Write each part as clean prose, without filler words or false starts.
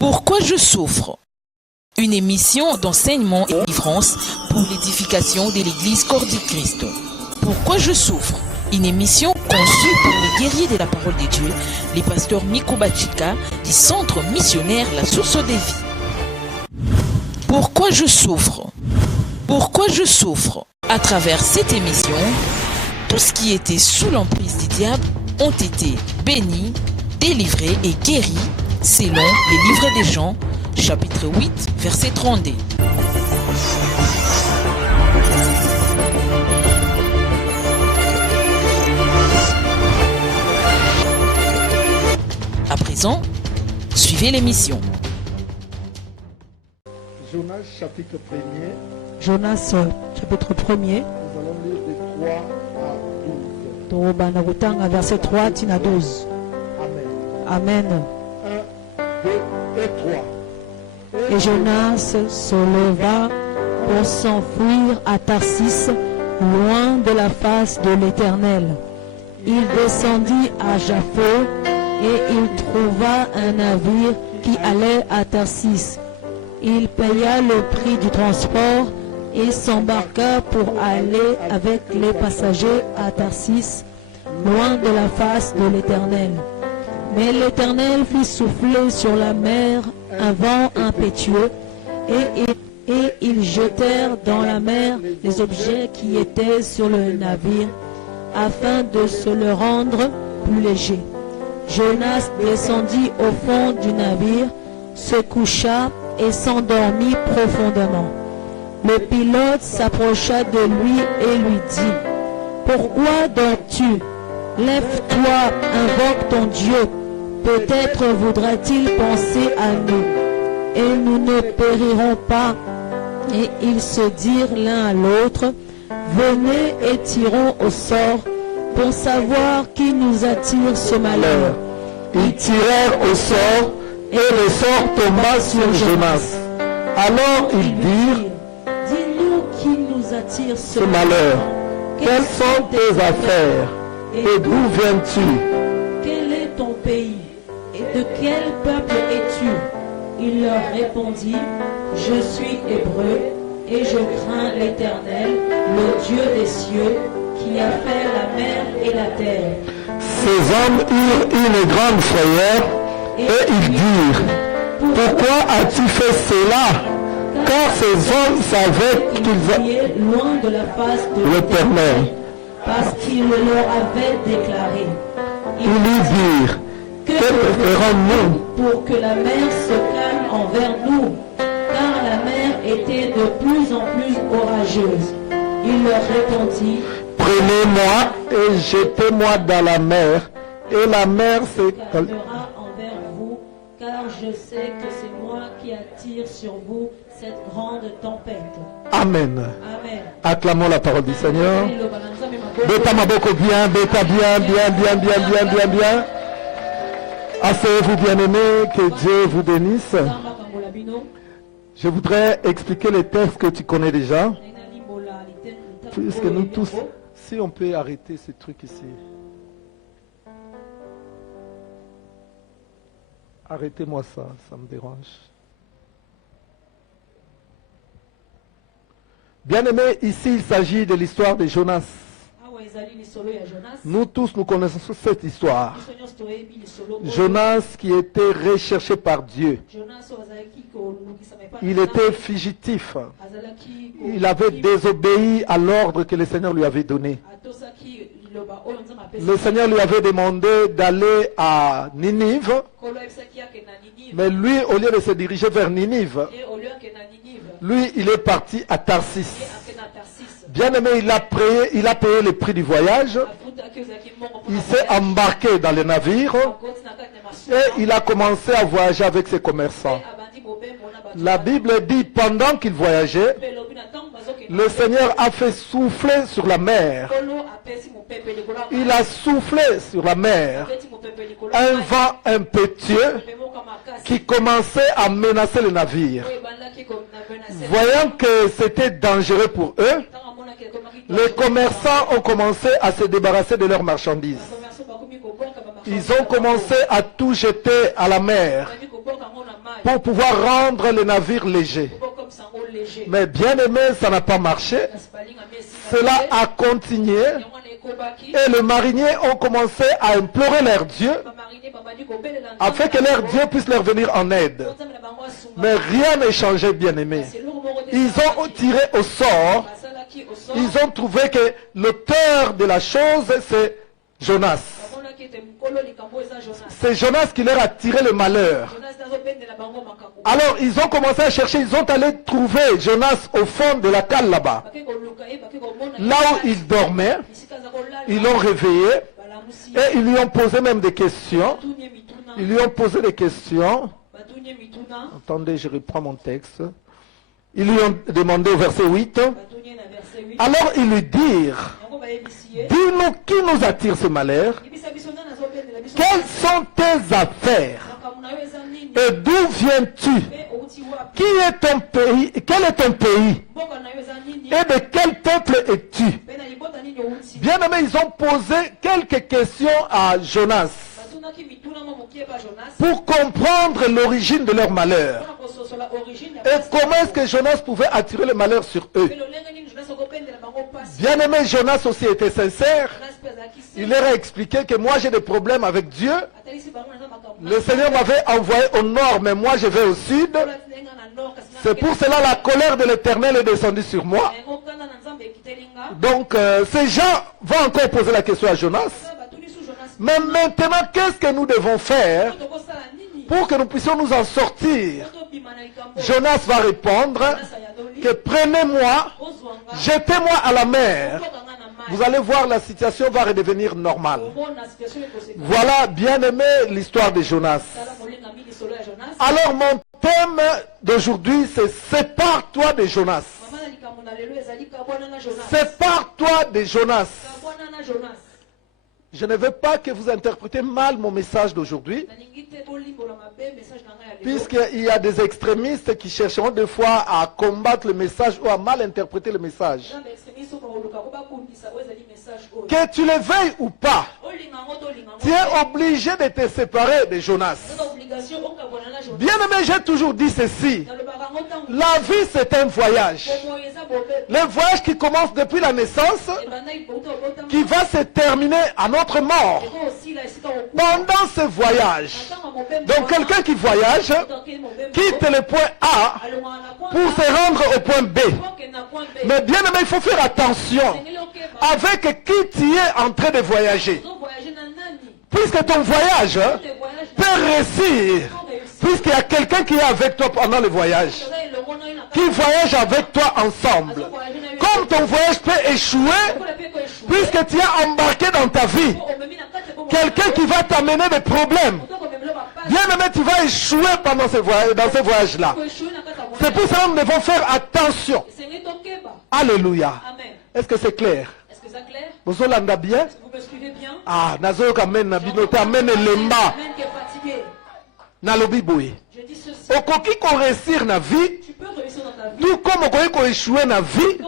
Pourquoi je souffre? Une émission d'enseignement et de délivrance pour l'édification de l'Église Corps du Christ. Pourquoi je souffre? Une émission conçue pour les guerriers de la parole de Dieu, les pasteurs Miko Bachika du centre missionnaire La Source des Vies. Pourquoi je souffre? Pourquoi je souffre? À travers cette émission, tout ce qui était sous l'emprise du diable ont été bénis, délivrés et guéris selon les livres des Jean, chapitre 8, verset 32. À présent, suivez l'émission. Jonas chapitre 1er. Jonas chapitre 1er. Nous allons lire de 3 à 12. Torobana kutanga verset 3 tina 12. Amen. Amen. 1, 2 et 3. Et Jonas se leva pour s'enfuir à Tarsis, loin de la face de l'Éternel. Il descendit à Japheth et il trouva un navire qui allait à Tarsis. Il paya le prix du transport et s'embarqua pour aller avec les passagers à Tarsis, loin de la face de l'Éternel. Mais l'Éternel fit souffler sur la mer un vent impétueux, et ils jetèrent dans la mer les objets qui étaient sur le navire, afin de se le rendre plus léger. Jonas descendit au fond du navire, se coucha et s'endormit profondément. Le pilote s'approcha de lui et lui dit: « Pourquoi dors-tu? Lève-toi, invoque ton Dieu. Peut-être voudra-t-il penser à nous, et nous ne périrons pas. » Et ils se dirent l'un à l'autre: « Venez et tirons au sort pour savoir qui nous attire ce malheur. » Ils tirèrent au sort et le sort tomba sur Jonas. Alors ils dirent: « Dis-nous qui nous attire ce ce malheur. Quelles sont tes affaires et d'où viens-tu? Quel est ton pays et de quel peuple es-tu? » Il leur répondit: « Je suis hébreu et je crains l'Éternel, le Dieu des cieux, qui a fait la mer et la terre. » Ces hommes eurent une grande frayeur et ils dirent: « Pourquoi as-tu fait cela? » Car ces hommes savaient Ils qu'ils criaient loin de la face de l'Éternel. parce qu'il le leur avait déclaré. Ils lui dirent: « Que ferons-nous? Pour que la mer se calme envers nous, car la mer était de plus en plus orageuse. » Il leur répondit: « Prenez-moi et jetez-moi dans la mer, et la mer se calmera envers vous, car je sais que c'est moi qui attire sur vous cette grande tempête. » Amen. Amen. Acclamons la parole du Seigneur. Beta maboko bien, beta bien. Asseyez-vous bien-aimés, que Dieu vous bénisse. Je voudrais expliquer les textes que tu connais déjà. Puisque nous tous, si on peut arrêter ce truc ici. Arrêtez-moi ça, ça me dérange. Bien-aimés, ici il s'agit de l'histoire de Jonas. Nous tous, nous connaissons cette histoire. Jonas qui était recherché par Dieu. Il était fugitif. Il avait désobéi à l'ordre que le Seigneur lui avait donné. Le Seigneur lui avait demandé d'aller à Ninive. Mais lui, au lieu de se diriger vers Ninive, lui, il est parti à Tarsis. Bien aimé, il a payé le prix du voyage. Il s'est embarqué dans le navire et il a commencé à voyager avec ses commerçants. La Bible dit, pendant qu'il voyageait, le Seigneur a fait souffler sur la mer. Il a soufflé sur la mer un vent impétueux qui commençait à menacer le navire. Voyant que c'était dangereux pour eux, les commerçants ont commencé à se débarrasser de leurs marchandises. Ils ont commencé à tout jeter à la mer. pour pouvoir rendre les navires légers. Mais bien aimé, ça n'a pas marché. Cela a continué. Et les mariniers ont commencé à implorer leur Dieu afin que leur Dieu puisse leur venir en aide. Mais rien n'est changé, bien aimé. Ils ont tiré au sort. Ils ont trouvé que l'auteur de la chose, c'est Jonas. C'est Jonas qui leur a tiré le malheur. Alors ils ont commencé à chercher, ils ont allé trouver Jonas au fond de la cale là-bas. Là où il dormait, ils l'ont réveillé et ils lui ont posé même des questions. Ils lui ont posé des questions. Attendez, je reprends mon texte. Ils lui ont demandé au verset 8. Alors ils lui dirent, dis-nous qui nous attire ce malheur? Quelles sont tes affaires? Et d'où viens-tu? Qui est ton pays? Quel est ton pays? Et de quel peuple es-tu? Bien aimé, ils ont posé quelques questions à Jonas pour comprendre l'origine de leur malheur. Et comment est-ce que Jonas pouvait attirer le malheur sur eux? Bien aimé, Jonas aussi était sincère. Il leur a expliqué que moi j'ai des problèmes avec Dieu. Le Seigneur m'avait envoyé au nord, mais moi je vais au sud. C'est pour cela la colère de l'Éternel est descendue sur moi. Donc ces gens vont encore poser la question à Jonas. Mais maintenant, qu'est-ce que nous devons faire pour que nous puissions nous en sortir? Jonas va répondre que prenez-moi, jetez-moi à la mer. Vous allez voir, la situation va redevenir normale. Voilà, bien aimé, l'histoire de Jonas. Alors mon thème d'aujourd'hui, c'est sépare-toi de Jonas. Sépare-toi de Jonas. Je ne veux pas que vous interprétez mal mon message d'aujourd'hui, puisqu'il y a des extrémistes qui chercheront des fois à combattre le message ou à mal interpréter le message. Que tu le veuilles ou pas, tu es obligé de te séparer de Jonas. Bien aimé, j'ai toujours dit ceci. La vie, c'est un voyage. Le voyage qui commence depuis la naissance, qui va se terminer à notre mort. Pendant ce voyage, donc quelqu'un qui voyage, quitte le point A pour se rendre au point B. Mais bien aimé, il faut faire attention avec qui tu es en train de voyager. Puisque ton voyage peut réussir, puisqu'il y a quelqu'un qui est avec toi pendant le voyage, qui voyage avec toi ensemble. Comme ton voyage peut échouer, puisque tu es embarqué dans ta vie, quelqu'un qui va t'amener des problèmes. Bien aimé, tu vas échouer pendant dans ce voyage-là. C'est pour ça que nous devons faire attention. Alléluia. Est-ce que c'est clair? Vous allez bien? Ah, nazo kamen na binote amen lemba. Na lobi boy. Okoki ko réussir na vie. Tout comme okoki ko échouer na vie.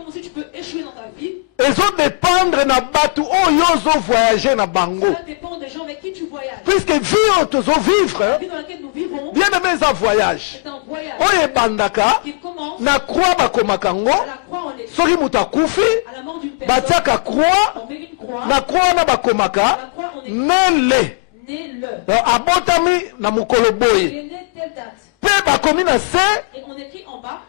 Ils ont dépendre na batu oyo zo voyager na bango. Ça dépend des gens avec qui tu voyages. Puisque vie on zo vivre. La vie dans laquelle nous vivons. Bien aimé ça voyage. C'est un voyage. Oye bandaka. Qui commence. Na croix bakomakango. À la croix on est. Soki mutakufi. À la mort d'une personne. Batiaka croix. On met une croix. Na croix na bakomaka. À la croix on est. Nele. Né-le. Abotami na mukolo boy. Il est né telle date. Pe bakomi na se. Et on écrit en bas.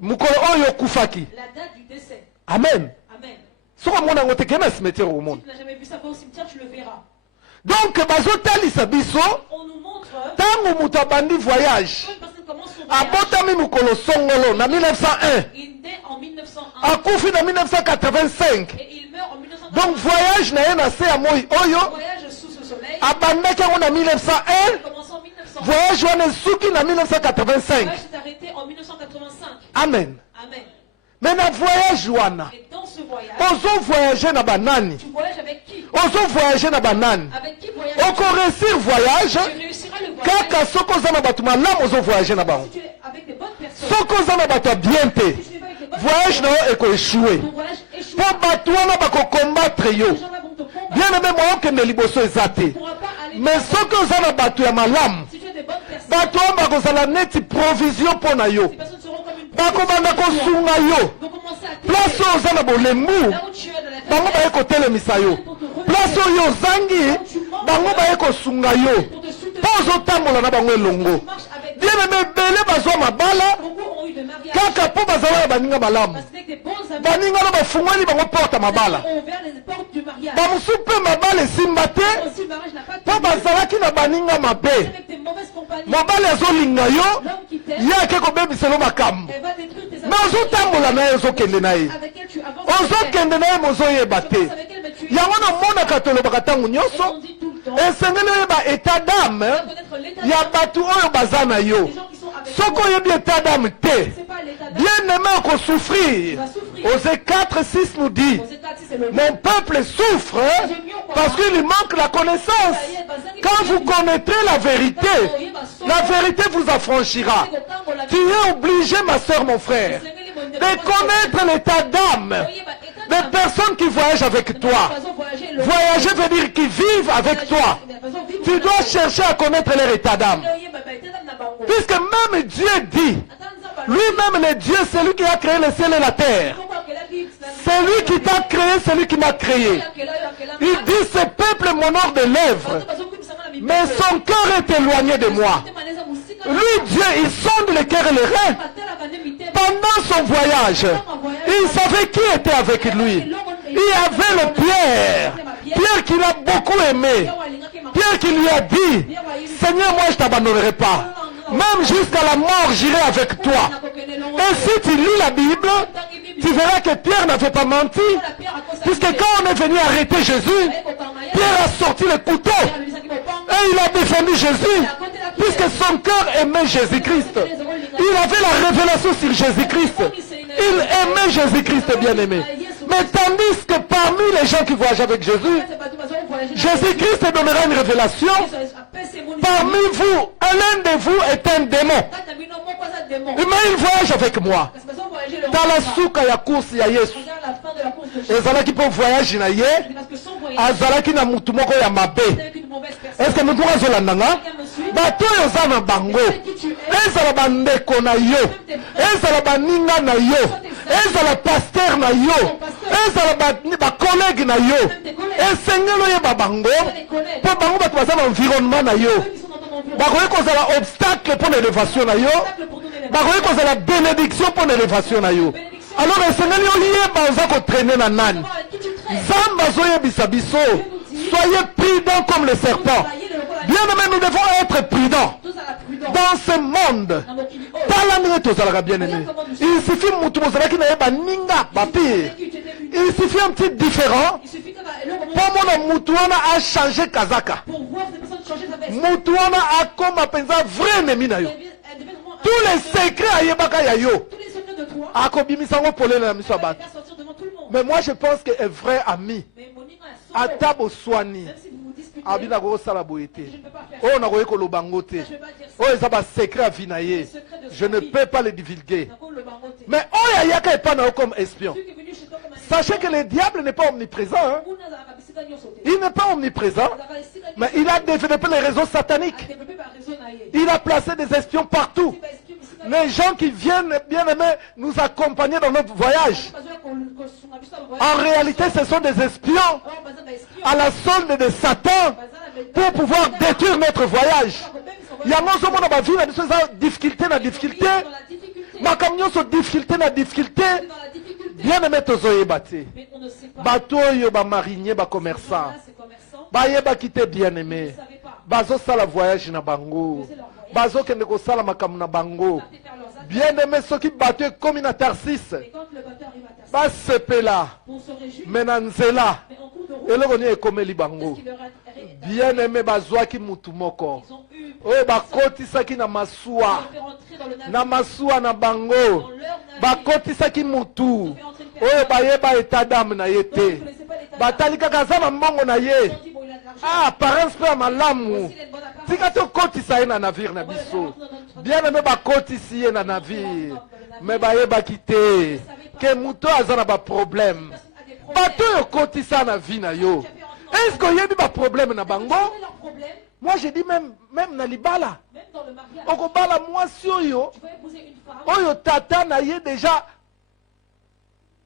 Mukolo oyo kufaki. La date du décès. Amen. Amen. Soka mona ngote kena cimetière au monde. Si tu n'as jamais vu ça, va au cimetière, tu le verras. Donc bazotalisa biso On nous montre. tango mutu abandi voyage Quand une personne commence son voyage. abotami mukolo songolo na 1901 Il naît en 1901. akufi na 1985. Et il meurt en 1901. Donc voyage na ye na se ya moi oyo Voyage sous ce soleil. abandaki yango na 1901. Il commence en 1901. Voyage wana esuki na 1985. Le voyage s'est arrêté en 1985. Amen. Amen. Mais na voyage wana Et dans ce voyage, ozo voyager na banani, tu voyages avec qui? ozo voyager na banani, Avec qui voyages oko réussir voyage tu réussiras le voyage. kaka soko oza na bato malamu ozo voyager na bango. Si tu es avec des bonnes personnes. Soko oza na bato ya bien te, Si tu es avec des bonnes voyage na personnes, yo ekoéchoué. ton voyage échoue. Po bato wana bakokombattre yo. Les gens là vont te combattre. Bien aimé, moi okende liboso eza te. Tu ne pourras pas aller. Mais soki oza na bato ya malamu, Si tu es des bonnes personnes, bato oyo bakozala neti provision mpo na yo, Ces personnes seront comme une bakobanda kosunga yo vont commencer à place oyo oza na bolembu, là où tu es dans la bango baye kotelemisa yo, place oyo ozangi bango baye kosunga yo pour te soutenir. mpo ozotambola na bango elongo. Marche avec bien aimé ebele bazwa mabala beaucoup ont eu de mariage kaka mpo bazala na baninga malamu, parce que des bons amis baninga no bafungweli bango porta mabala, ont ouvert les portes du mariage. bamosusu mpe mabala esimba te Aussi le mariage n'a pas mpo bazalaki na baninga mabe. avec tes mauvaises compagnies. mobali azolinga yo L'homme qui t'aime, ye ake kobebiselo makambo, elle va détruire tes me ozotambola na ye ozokende na ye, avec elle tu avances. ozokende na ye mozoyeba te. Avec elle, mais tu yango namonaka tolobaka ntango nyonso on dit tout le temps. esengeli oyeba etat d'âme Connaître l'état ya bato oyo baza na yo. des gens qui sont avec soki oyebi etat d'âme te, c'est pas l'état d'âme. bien aimé okosouffrir. Osée 4:6 nous dit, Aux États, c'est le mon peuple souffre parce qu'il lui manque la connaissance. Quand vous connaîtrez la vérité vous affranchira. Tu es obligé, ma soeur, mon frère, de connaître l'état d'âme des personnes qui voyagent avec toi. Voyager veut dire qu'ils vivent avec toi. Tu dois chercher à connaître leur état d'âme. Puisque même Dieu dit, lui-même le Dieu, c'est lui qui a créé le ciel et la terre. C'est lui qui t'a créé, c'est lui qui m'a créé. Il dit, ce peuple m'honore de lèvres, mais son cœur est éloigné de moi. Lui, Dieu, il sonde le cœur et les reins. Pendant son voyage, il savait qui était avec lui. Il y avait le Pierre. Pierre qui l'a beaucoup aimé. Pierre qui lui a dit, Seigneur, moi je ne t'abandonnerai pas. Même jusqu'à la mort, j'irai avec toi. Et si tu lis la Bible, tu verras que Pierre n'avait pas menti. Puisque quand on est venu arrêter Jésus, Pierre a sorti le couteau. Et il a défendu Jésus. Puisque son cœur aimait Jésus-Christ. Il avait la révélation sur Jésus-Christ. Il aimait Jésus-Christ, bien aimé. Mais tandis que parmi les gens qui voyagent avec Jésus, Jésus-Christ donnera une révélation. Parmi vous, l'un de vous est un démon. Mais il voyage avec moi. Dans la souka ya course ya Yesu. Ezalaki pour voyage na ye. Azalaki na mutu moko ya mabe. Est-ce que mutu azolanda nga? Bato yo za na bango. Ezala bandeko na yo. Ezala baninga na yo. Ezala pasteur na yo. Ezala ba collègue na yo. Esengelo ye babango. Po bango bato baza na environnement na yo. Bakoki kozala obstacle pour l'élévation na yo. Bakoki kozala bénédiction pour l'élévation na yo. Alors esengeli oyeba oza kotraîner na nani. Nzambe azoyebisa biso. Soyez prudents comme le serpent. Bien aimé, nous devons être prudents dans ce monde. Bien aimé. Il suffit il suffit un petit différent pour mon Moutouana a changé Kazaka. Moutouana a comme un vrai ennemi. Tous les secrets à Yebaka Yayo. Mais moi je pense que un vrai ami Atabo Swani Abina go salaboyete. Oh na ko lobangote. Oh ezaba secret à vinaye. Je ne peux pas le divulguer. Mais oh ya yaka pas na comme espion. Sachez que le diable n'est pas omniprésent. Hein? Il n'est pas omniprésent. Mais il a développé les réseaux sataniques. Il a placé des espions partout. Les gens qui viennent, bien aimés, nous accompagner dans notre voyage. En réalité, ce sont des espions à la solde de Satan pour pouvoir détruire notre voyage. Il y a non seulement dans ma vie, difficulté, na difficulté. Ma camion sont difficulté, na difficulté. Bien aimé, tozoye bati. Bato yo ba marinier, ba commerçant. Ba yeba kite bien aimé. Bazo sala voyage na bango. Bazo kende ko sala makamu na bango. Bien aimé, ceux qui battent comme une Tarsis. Bas sepela. Menanzela. Et le renier comme libango. Bien aimé, bazoa ki mutumoko. Oye bakoti saki na masua. Na masua na bango. Bakoti saki mutu. Oye bayeba etadam na yete. Batali kakaza na mbongo na ye. Ah, parents pe malamu. Tika to koti sa na navire na biso. Bien aimé bakoti si na navire. Mais bayeba kite. Que muto azana ba problème. Bato yo koti sa na vie na yo. Est-ce qu'il y a des problèmes na bango? Moi je dis même na libala. dans le mariage. okobala mwasi oyo Tu vas épouser une femme. oyo tata na ye déjà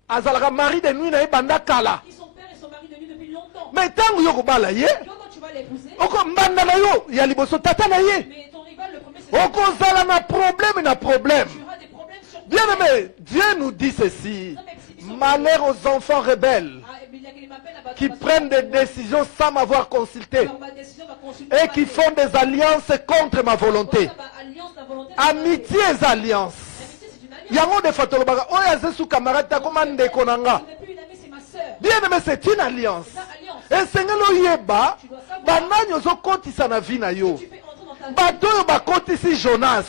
azalaka mari de nuit na ye banda kala Qui son père et son mari de nuit depuis longtemps. mais ntango yo okobala ye Toi, quand tu vas l'épouser, oko mbanda na yo ya liboso tata na ye mais ton rival, le premier, c'est okozala na problème na problème. tu auras des problèmes sur Bien aimé, Dieu nous dit ceci. Malheur aux enfants rebelles qui prennent des décisions sans m'avoir consulté et qui font des alliances contre ma volonté. Amitié et alliance. Yango de fatolobaka oya zesu camarade ta koma ndeko nanga. Bien aimé, c'est une alliance. Et sengelo yeba banani ozokotisa na vie na yo. Bato yo bakotisi Jonas.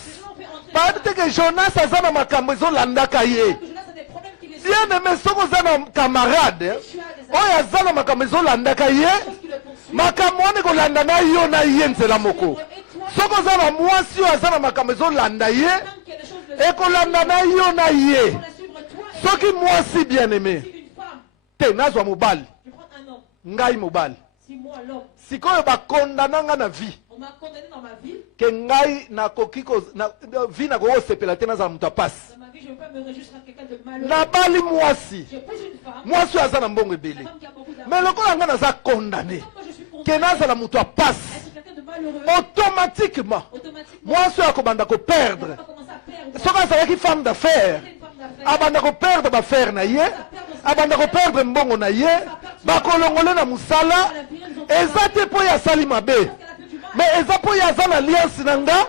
Bato que Jonas azana makambo ezolandaka ye. Bien aimé, soko zana camarade oyo azana makambo ezolandaka ye makambo wana ekolanda na yo na ye nzela moko. Soko zana mwasi oyo azana makambo ezolanda ye ekolanda na yo na ye. Soki mwasi bien aimé te nazwa mobali ngai mobali sikoyo bakondananga na vie ke ngai nakoki vie nakokosepela te nazala moto apasi nabali mwasi mwasi oyo aza na mbongo ebele me lokola ngai naza kondane ke nazala moto apasi automatiquement mwasi oyo akobanda koperdre soki azalaki femme d'affaires abanda koperdre bafere na ye abanda koperdre mbongo na ye bakolongole na mosala eza te mpo ye asali mabe me eza mpo ye aza na alliance na nga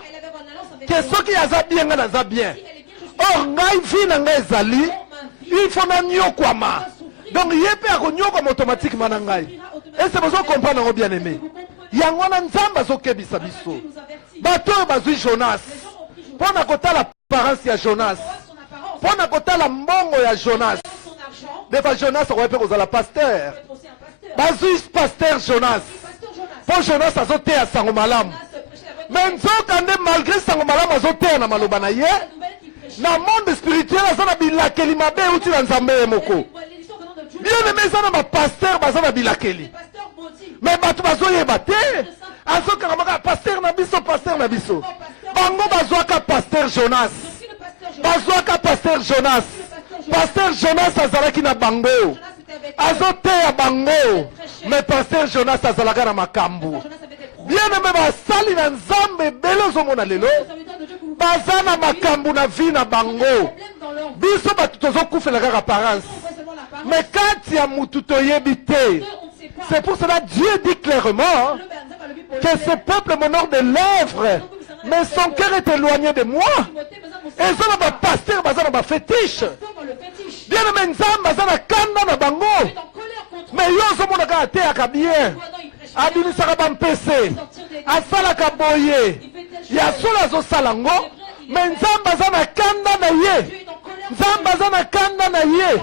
ke soki aza bien nga naza bien or ngai vi na ngai ezali il faut nanyokwama donc ye mpe akonyokwama automatiquement na ngai ese bozokomprendre yango bien aimé yango wana nzambe azokebisa biso bato oyo bazwi Jonas mpo na kotala parence ya Jonas mpo na kotala mbongo ya Jonas defa Jonas akoya mpe kozala pasteur bazwi pasteur Jonas mpo Jonas azoteya sango malamu me nzoka nde malgré sango malamu azoteya na maloba na ye na monde spirituel aza na bilakeli mabe euti na nzambe ye moko bien aimé eza na bapaster baza na bilakeli me bato bazoyeba te azokanga maka paster na biso bango bazwaka paster Jonas bazwaka paster Jonas paster Jonas azalaki na bango azoteya bango me paster Jonas azalaka na makambo bien aimé basali na nzambe ebele ozomona lelo baza na makambo na vie na bango biso bato tozokufela kaka apparence me kati ya mutu toyebi te. C'est pour cela Dieu dit clairement que ce peuple m'honore de lèvres mais son cœur est éloigné de moi. Et ça na ba pasteur baza na ba fétiche bien aimé nzambe baza na kanda na bango mais yo ozomona kaka ateyaka bien abimisaka bampese asalaka boye ya solo azosala ngo me nzambe aza na kanda na ye nzambe aza na kanda na ye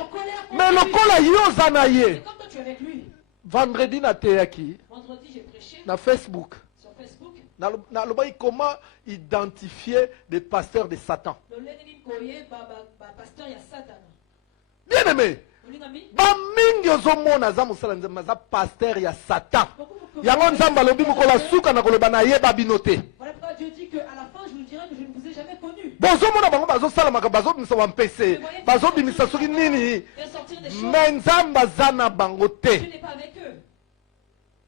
me lokola yo oza na ye. Vendredi nateyaki na Facebook nalobaki comment identifier des pasteurs de Satan. Bien aimé bamingi ozomona aza mosala nzambe aza pasteur ya Satan yango nzambe alobi mokola suka na koloba na yeba bino te. Bozomona bango bazosalamaka bazobimisa bampese bazobimisa soki nini me nzambe aza na bango te.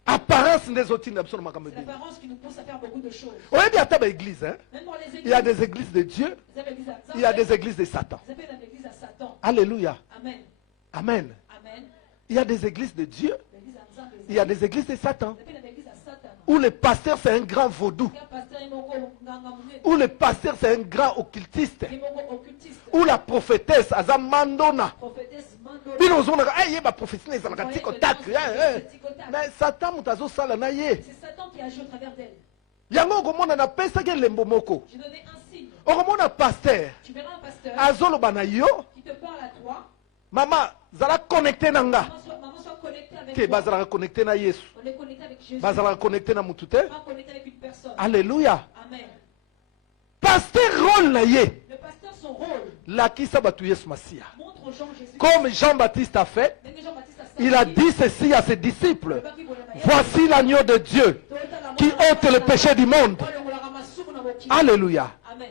Apparence nde ezotinda biso na makambo ebele. Oyebi ata baeglise il y a des églises de Dieu il y a des églises de Satan. Alléluia. Amen. Il y a des églises de Dieu il y a des églises de Satan où le pasteur c'est un grand vaudou, où le pasteur c'est un grand occultiste, où la prophétesse aza mandona bino ozonaka ye ba prophétie na ezalaka tiko tak mais Satan moto azosala na ye yango okomona napesaki elembo moko okomona pasteur azoloba na yo mama zala connecté na nga ke bazalaka connecté na Yesu bazalaka connecté na mutu te. Alléluia. Pasteur rôle na ye lakisa batu Yesu Masia comme Jean-Baptiste a fait. Il a dit ceci à ses disciples: voici l'agneau de Dieu qui ôte le péché du monde. Kivu. Alléluia. Amen.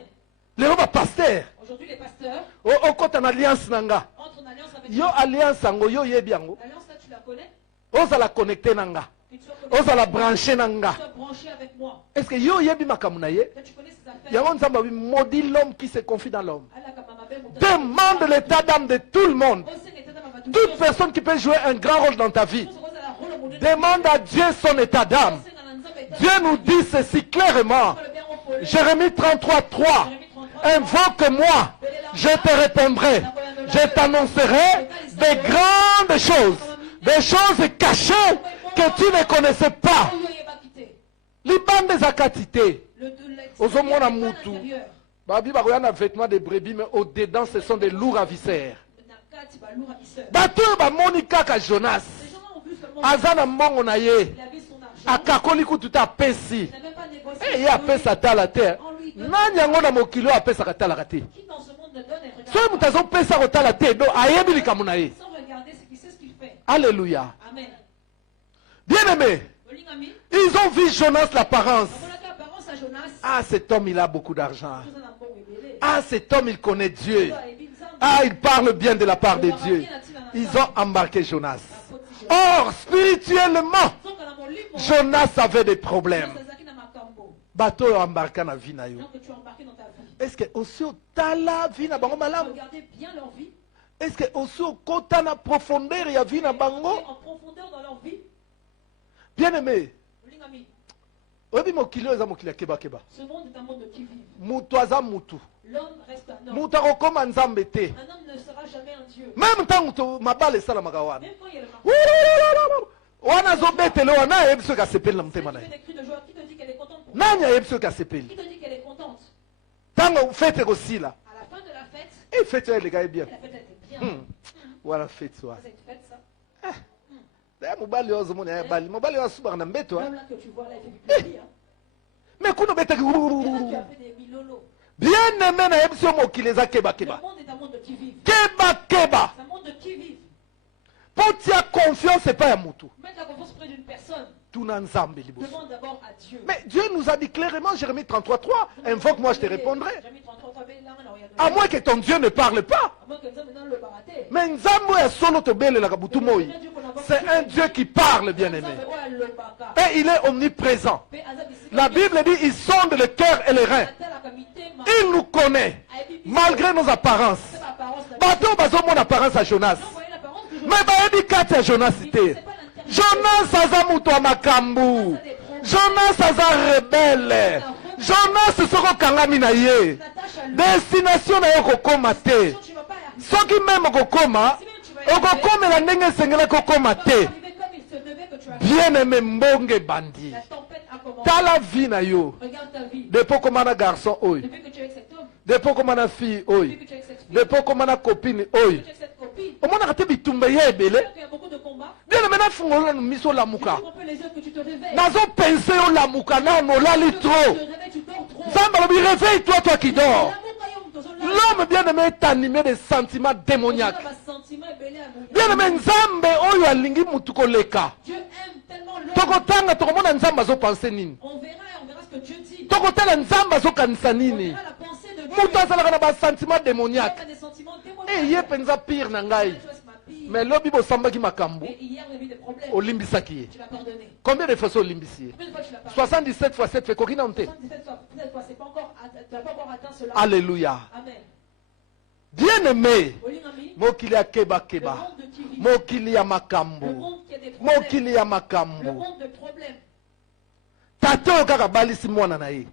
Les pasteur. Aujourd'hui, les pasteurs Au côté en alliance nanga. entrent en alliance avec Yo alliance ango yo yebiango. l'alliance là, tu la connais? Oza la connecter nanga. Que tu sois connecté, Oza la brancher nanga. tu sois branché avec moi. Est-ce que yo yebi makamuna ye? Que tu connais ces affaires. Yango nzamba wi maudit l'homme qui se confie dans l'homme. Allah, comme ma belle, mon Demande l'état d'âme de tout le monde. Au sein d'état d'âme, ma douce, Toute personne qui peut jouer un grand rôle dans ta vie. chose, la rôle, mon Dieu, Demande à Dieu son état d'âme. au sein d'un ensemble, état Dieu nous dit ceci clairement. le bien repolé. Jérémie 33:3. Invoque-moi, je te répondrai. Je t'annoncerai des grandes choses, des choses cachées que tu ne connaissais pas. Oyo yeba quitté. Libande zakatité. Le de l'extérieur, Ozomona n'est pas mutu. l'intérieur. Babi bakoya na vêtements de brebis, mais au-dedans ce sont des loups ravisseurs. Nakati, ba lourd ravisseur. Bato bamoni kaka Jonas. Les gens ont vu seulement Aza na mbongo na ye. il avait son argent. Akakoli kutu apesi. Il n'a même pas négocié. Eh, ye apesa tala te. Nani yango na mokili oyo apesaka talaka te. Qui dans ce monde ne donne et regarde Soki moto azopesa kotala te, do ayebi likambo na ye. sans regarder ce qu'il sait ce qu'il fait. Alléluia. Amen. Bien-aimé, Olingami, ils ont vu Jonas l'apparence. on a apparence à Jonas. Ah, cet homme, il a beaucoup d'argent. Tout en amour et belé. Ah, cet homme, il connaît Dieu. Toi, et Binzam, Ah, il parle bien de la part de Dieu. Ils ont embarqué Jonas. Or, spirituellement, sans qu'on a mon livre, Jonas avait des problèmes. c'est ça qui n'a ma cambo. Bateau embarqué na vie na yo. Donc que tu as embarqué dans ta vie. Est-ce que aussi au tala vie na bango malamu? Regardez bien leur vie. Est-ce que aussi au kota na profondeur ya vie na bango? En profondeur dans leur vie. Bien-aimé, Olingami, oyebi mokili oyo eza mokili ya keba-keba. ce monde est un monde de qui vive. Mutu aza mutu. L'homme reste un homme. Mutu akokoma nzambe te. Un homme ne sera jamais un Dieu. Même ntango mabala esalamaka wana. Même quand il y a le marché. wana azobetele wana ayebi soki asepeli na motema na Qui ye. fait des cris de joie, qui te dit qu'elle est contente pour Nani ayebi soki asepeli? Qui te dit qu'elle est contente? Ntango fete ekosila, À la fin de la fête, fete oyo eleka ye bien. la fête était bien. Wana fete wana. C'est une fête ça. Daya mobali oyo ozomona ya bali, mobali oyo asubaka na mbeto. L'homme là que tu vois là, il fait du plaisir. Mais kuna obetaki Et là, tu as fait des milolo. bien aimé nayebi so mokili eza Le keba-keba. monde est un monde de qui vive. Keba-keba. C'est un monde de qui vive. Po tia confiance epai ya mutu. Mettre la confiance auprès d'une personne. Tuna nzambe liboso. Demande d'abord à Dieu. Mais Dieu nous a dit clairement, Jérémie 33:3, invoque-moi, je te répondrai. À moins que ton Dieu ne parle pas. Mais Nzambo ya solo tobelelaka butu moi. C'est un Dieu qui parle, bien-aimé. Et il est omniprésent. La Bible dit, il sonde le cœur et les reins. Il nous connaît, malgré nos apparences. Bateau bazo mon apparence à Jonas. Mais baebi kati ya Jonas te. Jonas aza mutu wa makambu. Jonas aza rebelle. Jonas soko kangami na ye. Destination na yo kokoma te. Soki même okokoma, okokomela ndenge esengelaki okoma te. Bien-aimé mbonge bandi. Tala vie na yo. Depuis okoma na garçon oyo. Depuis okoma na fille oyo. Depuis okoma na copine oyo. Omonaka te bitumba ye ebele. Bien-aimé nafungolola miso olamuka. Nazopense olamuka nano olali trop. Nzambe alobi réveille-toi toi qui dors. L'homme bien-aimé est animé de sentiments démoniaques. Bien-aimé Nzambe oyo alingi mutu koleka. Tokotanga tokomona Nzambe azopense nini. Tokotala Nzambe azokanisa nini. Mutu azalaka na basentiment démoniaque. Ye penza pire na ngai. Mais lobi bosambaki makambo. Olimbisaki ye. Combien de fois ça olimbisi ye? 77 fois 7 fait kokina onte. Alléluia. Bien-aimé, mokili ya keba-keba, mokili ya makambo, mokili ya makambo. Tata oyo kaka balisi mwana na ye.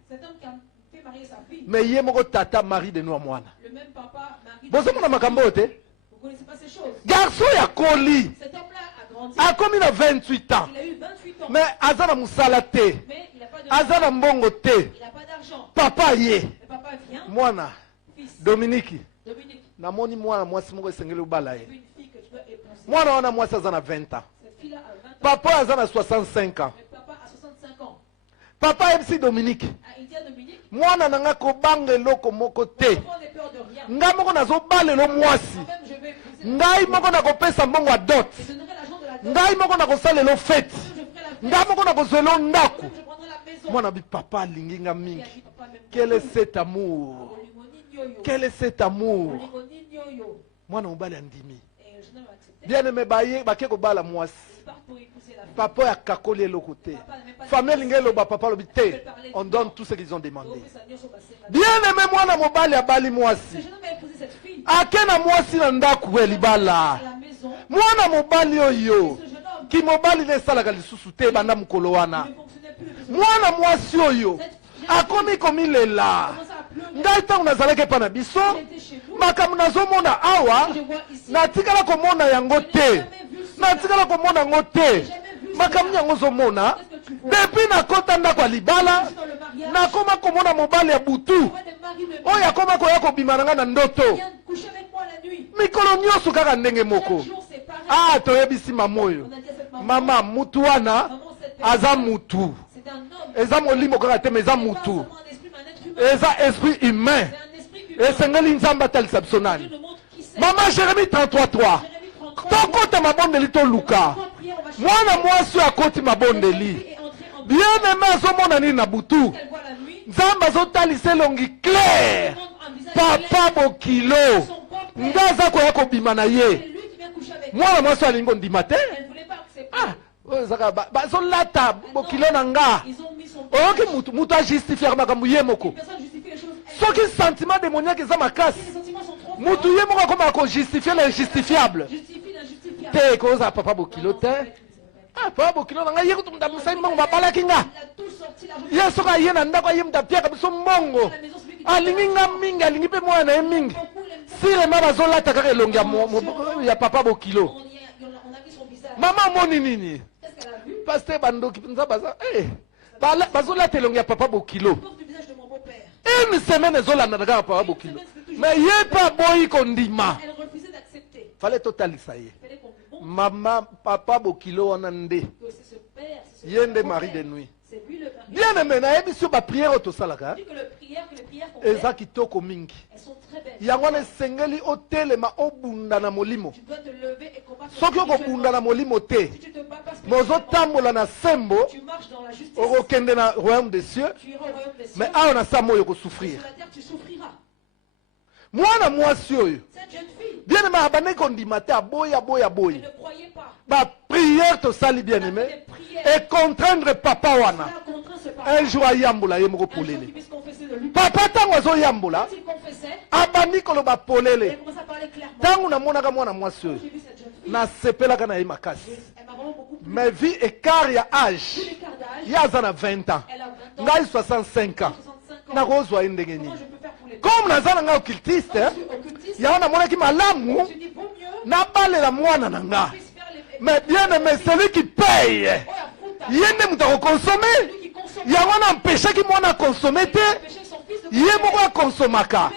Mais ye moko tata mari de noa mwana. Bozomona makambo oyo te? Garçon ya koli. Akomi na 28 ans. Mais aza na musala te. Aza na mbongo te. Papa ye. Mwana Dominique. Namoni mwana mwasi moko esengeli obala ye. Mwana wana mwasi aza na 20 ans. Papa aza na 65 ans. Papa ebisi Dominique. Mwana nanga kobanga eloko moko te. Nga moko nazobalelo mwasi. Ngai moko nakopesa mbongo ya dot. Ngai moko nakosalelo fete. Ndamoko na kozwela ndako. Je prendrai la maison. Moi, nabi papa linginga Qui a dit, mingi. papa, même Quel est cet amour? Quel est cet amour? Moi, na mobali andimi. Et je n'ai pas accepté. Bien aimé baye, bake ko bala mwasi. Il part pour épouser la fille. Papa ya kakoli eloko te. Famille lingelo ba papa lobi te. On donne tout ce qu'ils ont demandé. Bien aimé mwana mobali abali mwasi. Je n'ai pas épousé cette fille. Akena mwasi na ndako elibala. À la maison. Mwana mobali oyo. Ce jeune homme Ki mobali ne salaka lisusu te banda mukolo wana. ne fonctionnait plus. Mwana mwasi oyo. Akomi komilela. Ngai ntango nazalaki epa na biso makambo nazomona awa natikala komona yango te, natikala komona yango te. Makambo yango ozomona depuis nakota ndako ya libala nakoma komona mobali ya butu oyo akoma koya kobima na ngai na ndoto Viens coucher avec moi la nuit. mikolo nyonso kaka ndenge moko. Chaque jour, c'est pareil. Toyebisi mama oyo, On a dit à cette maman, mama mutu wana aza mutu, c'est un homme. eza molimo kaka te, mais eza C'est pas mutu, seulement un esprit, mais un être humain. eza esprit humain. C'est un esprit humain. Esengeli nzambe atalisa biso Dieu nani. nous montre qui c'est. Mama Jérémie 33:3 Jérémie 33. tokota mabondeli toluka Trois prières, on va chercher. mwana mwasi oyo akoti Cette mabondeli fille est entrée en bien aimé azomona nini na butu Elle voit la nuit. nzambe azotalisa elongi clair Elle montre un visage clair. papa bokilo Son propre père. nga aza koya kobima na C'est ye lui qui vient coucher avec elle. mwana mwasi alingi ondima te. Elle ne voulait pas accepter. Oyo ezaka bazolata bokilo na nga Ils ont mis son oyoki mutu ajustifiaka makambo ye moko Personne justifie les choses. Elle- soki sentiment démoniaque eza makasi Les sentiments sont trop mutu forts. ye moko akomaka kojustifie l'injustifiable Justifie l'injustifiable. te kozala papa bokilo te. Papa bokilo na ngai ye kutu mudamisai mbongo babalaki nga Il a tout sorti l'argent. ye soki aye na ndako aye mutu apiaka biso mbongo La maison, celui qui alingi nga mingi alingi mpe mwana na ye mingi beaucoup l'aime. sirema bazolata kaka elongi ya papa bokilo. On a mis son visage. Mama amoni nini Qu'est-ce qu'elle a vu? paster bandoki mpenza baza bazolata elongi ya papa bokilo Porte du visage de mon beau-père. une semaine ezolanda na kaka papa bokilo me ye mpe aboyi kondima Elle refusait d'accepter. fale totalisa ye Il fallait qu'on lui montre mama papa bokilo wana nde que c'est ce père, c'est ce ye nde beau-père. mari de nuit C'est lui le mari. bien aimé nayebi so bapriere oyo tosalaka Il dit que les prières qu'on fait, eza kitoko mingi elles sont très belles. yango wana esengeli otelema obunda na molimo Tu dois te lever et combattre. soki okobunda na molimo te Si tu te bats pas me spirituellement, ozotambola na sembo tu marches dans la justice. okokende na royaume des cieux Tu iras au royaume des cieux. me awa na saa moyo Sur okosouffrir la terre, tu souffriras. mwana mwasi oyo Cette jeune fille, bien aimé abandaki kondima te aboyi aboyi elle aboyi ne croyait pas. bapriere tosali bien aimé econtraindre papa Elle wana a contraint ce papa. un jour ayambola ye moko Un jour qu'il polele puisse confesser de lui. papa ntango azoyambola Quand il confessait, abandi koloba elle polele commençait à parler clairement. ntango namonaka mwana mwasi oyo J'ai vu cette jeune fille. nasepelaka na ye makasi Elle m'a vraiment beaucoup plu. mais vi écart ya Tout âge l'écart d'âge, ye aza na 20 ans elle a 20 ans, ngai 65 ans 65 ans. nakozwa ye ndenge Comment nini je peux faire pour les comme naza na ngai occultiste Je suis occultiste. yango namonaki malamu Je dis, vaut mieux nabalela mwana na nga puisse faire les mais bien aimé celui qui paye Oh, la fruta. ye nde moto akokonsome Celui qui consomme. yango wana ampeshaki mwana akonsome te Empêcher son fils de ye consommer. moko akonsomaka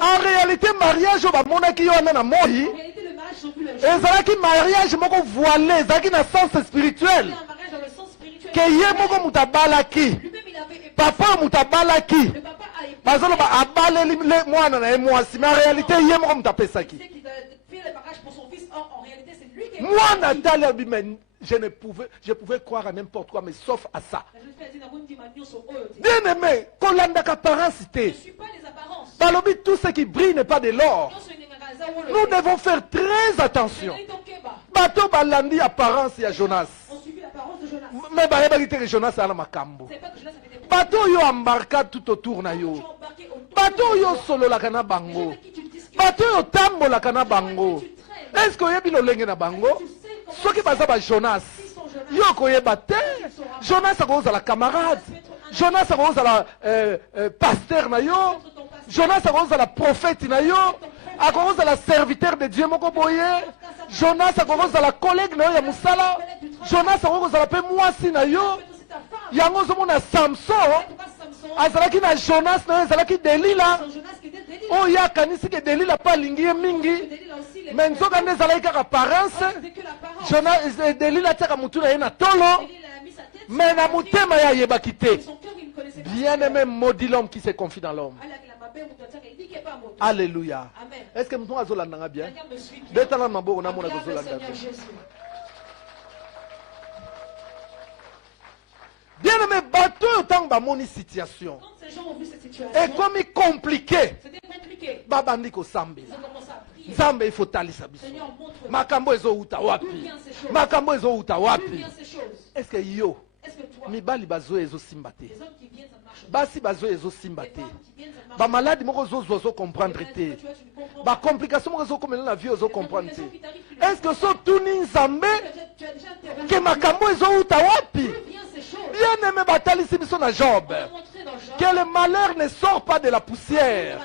en réalité mariage oyo bamonaki ye wana na moi En réalité, le mariage sont plus le jeu. ezalaki mariage moko voilé ezalaki na sens spirituel C'est un mariage dans le sens spirituel. ke ye moko moto abalaki Lui-même, il avait épousé. papa oyo moto abalaki Le papa a épousé. bazoloba abaleli mwana na ye mwasi mais en réalité ye moko moto Il apesaki sait qu'il a fait le mariage pour son fils. Or, en réalité, c'est lui qui est mwana tali abi mais je pouvais croire à n'importe quoi mais sauf à ça La jeune fille a dit, Nabundi m'a dit, son oyo, t'es- bien aimé kolandaka apparence Je te ne suis pas les apparences. balobi tout ce qui brille n'est pas de l'or Non, ce n'est qu'un hasard où le- nous devons faire très attention C'est un keba. bato balandi apparence ya Jonas On suivit l'apparence de Jonas. me bayebaki te ke Jonas ana makambo C'est pas que Jonas avait des problèmes. bato oyo embarka tout autour na Tu yo as embarqué autour bato de oyo toi. osololaka na Les gens bango avec qui tu discutes. bato oyo otambolaka na bango eske oyebi lolenge na bango soki baza bajonas yo koyeba te jonas akozala camarade jonas akozala paster na yo jonas akozala prophète na yo akozala serviteur de dieu moko boye jonas akozala collègue na yo ya mosala jonas akozala mpe mwasi na yo C'est ta femme. yango ozomona samson Pourquoi Samson? azalaki na jonas na yo ezalaki delila Son Jonas qui était Delilah. oyo akanisi ke delila mpe alingi ye mingi Delilah aussi, les me nzoka nde ezalaki kaka apparence c'était que l'apparence. delila atiaka motu na ye na tolo Delilah a mis sa tête me na motema ye ayebaki te son cœur, il ne connaissait pas. bien aimé maudit l'homme qui se confie dans l'homme Allah, il a ma belle, on doit dire, il dit qu'il n'est pas moto. alléluia Amen. est ce que motu azolandanga bien Quelqu'un me suit. betala na maboko namona Acclame le kozolanda Seigneur bien Jésus. Bien aimé, bateau autant ba moni situation. Quand ces gens ont vu cette situation, Et comme il compliqué, c'était compliqué. babandi ko sambi. Ils ont commencé à prier. Nzambe il faut talisa biso. Seigneur, montre-moi Makambo ezo uta d'où wapi. viennent ces choses. Makambo ezo uta D'où wapi. viennent ces choses. Est-ce que yo Est-ce que toi, mibali bazo ezo simbate. les hommes qui viennent, ça ne marche pas. Basi bazo ezo Les simbate. femmes qui viennent, ça ne marche Ba pas. maladi moko zo comprendre Les te. maladies que tu as, tu ne comprends Ba pas. complication moko zo komela na vie ozo Les comprendre te. complications qui t'arrivent, tu ne Est-ce que so tuni nzambe tu as déjà interrogé. ke makambo ezo uta wapi? D'où viennent ces choses? Bien aimé batalisi biso na Job. On a montré dans Job. Que le malheur ne sort pas de la poussière.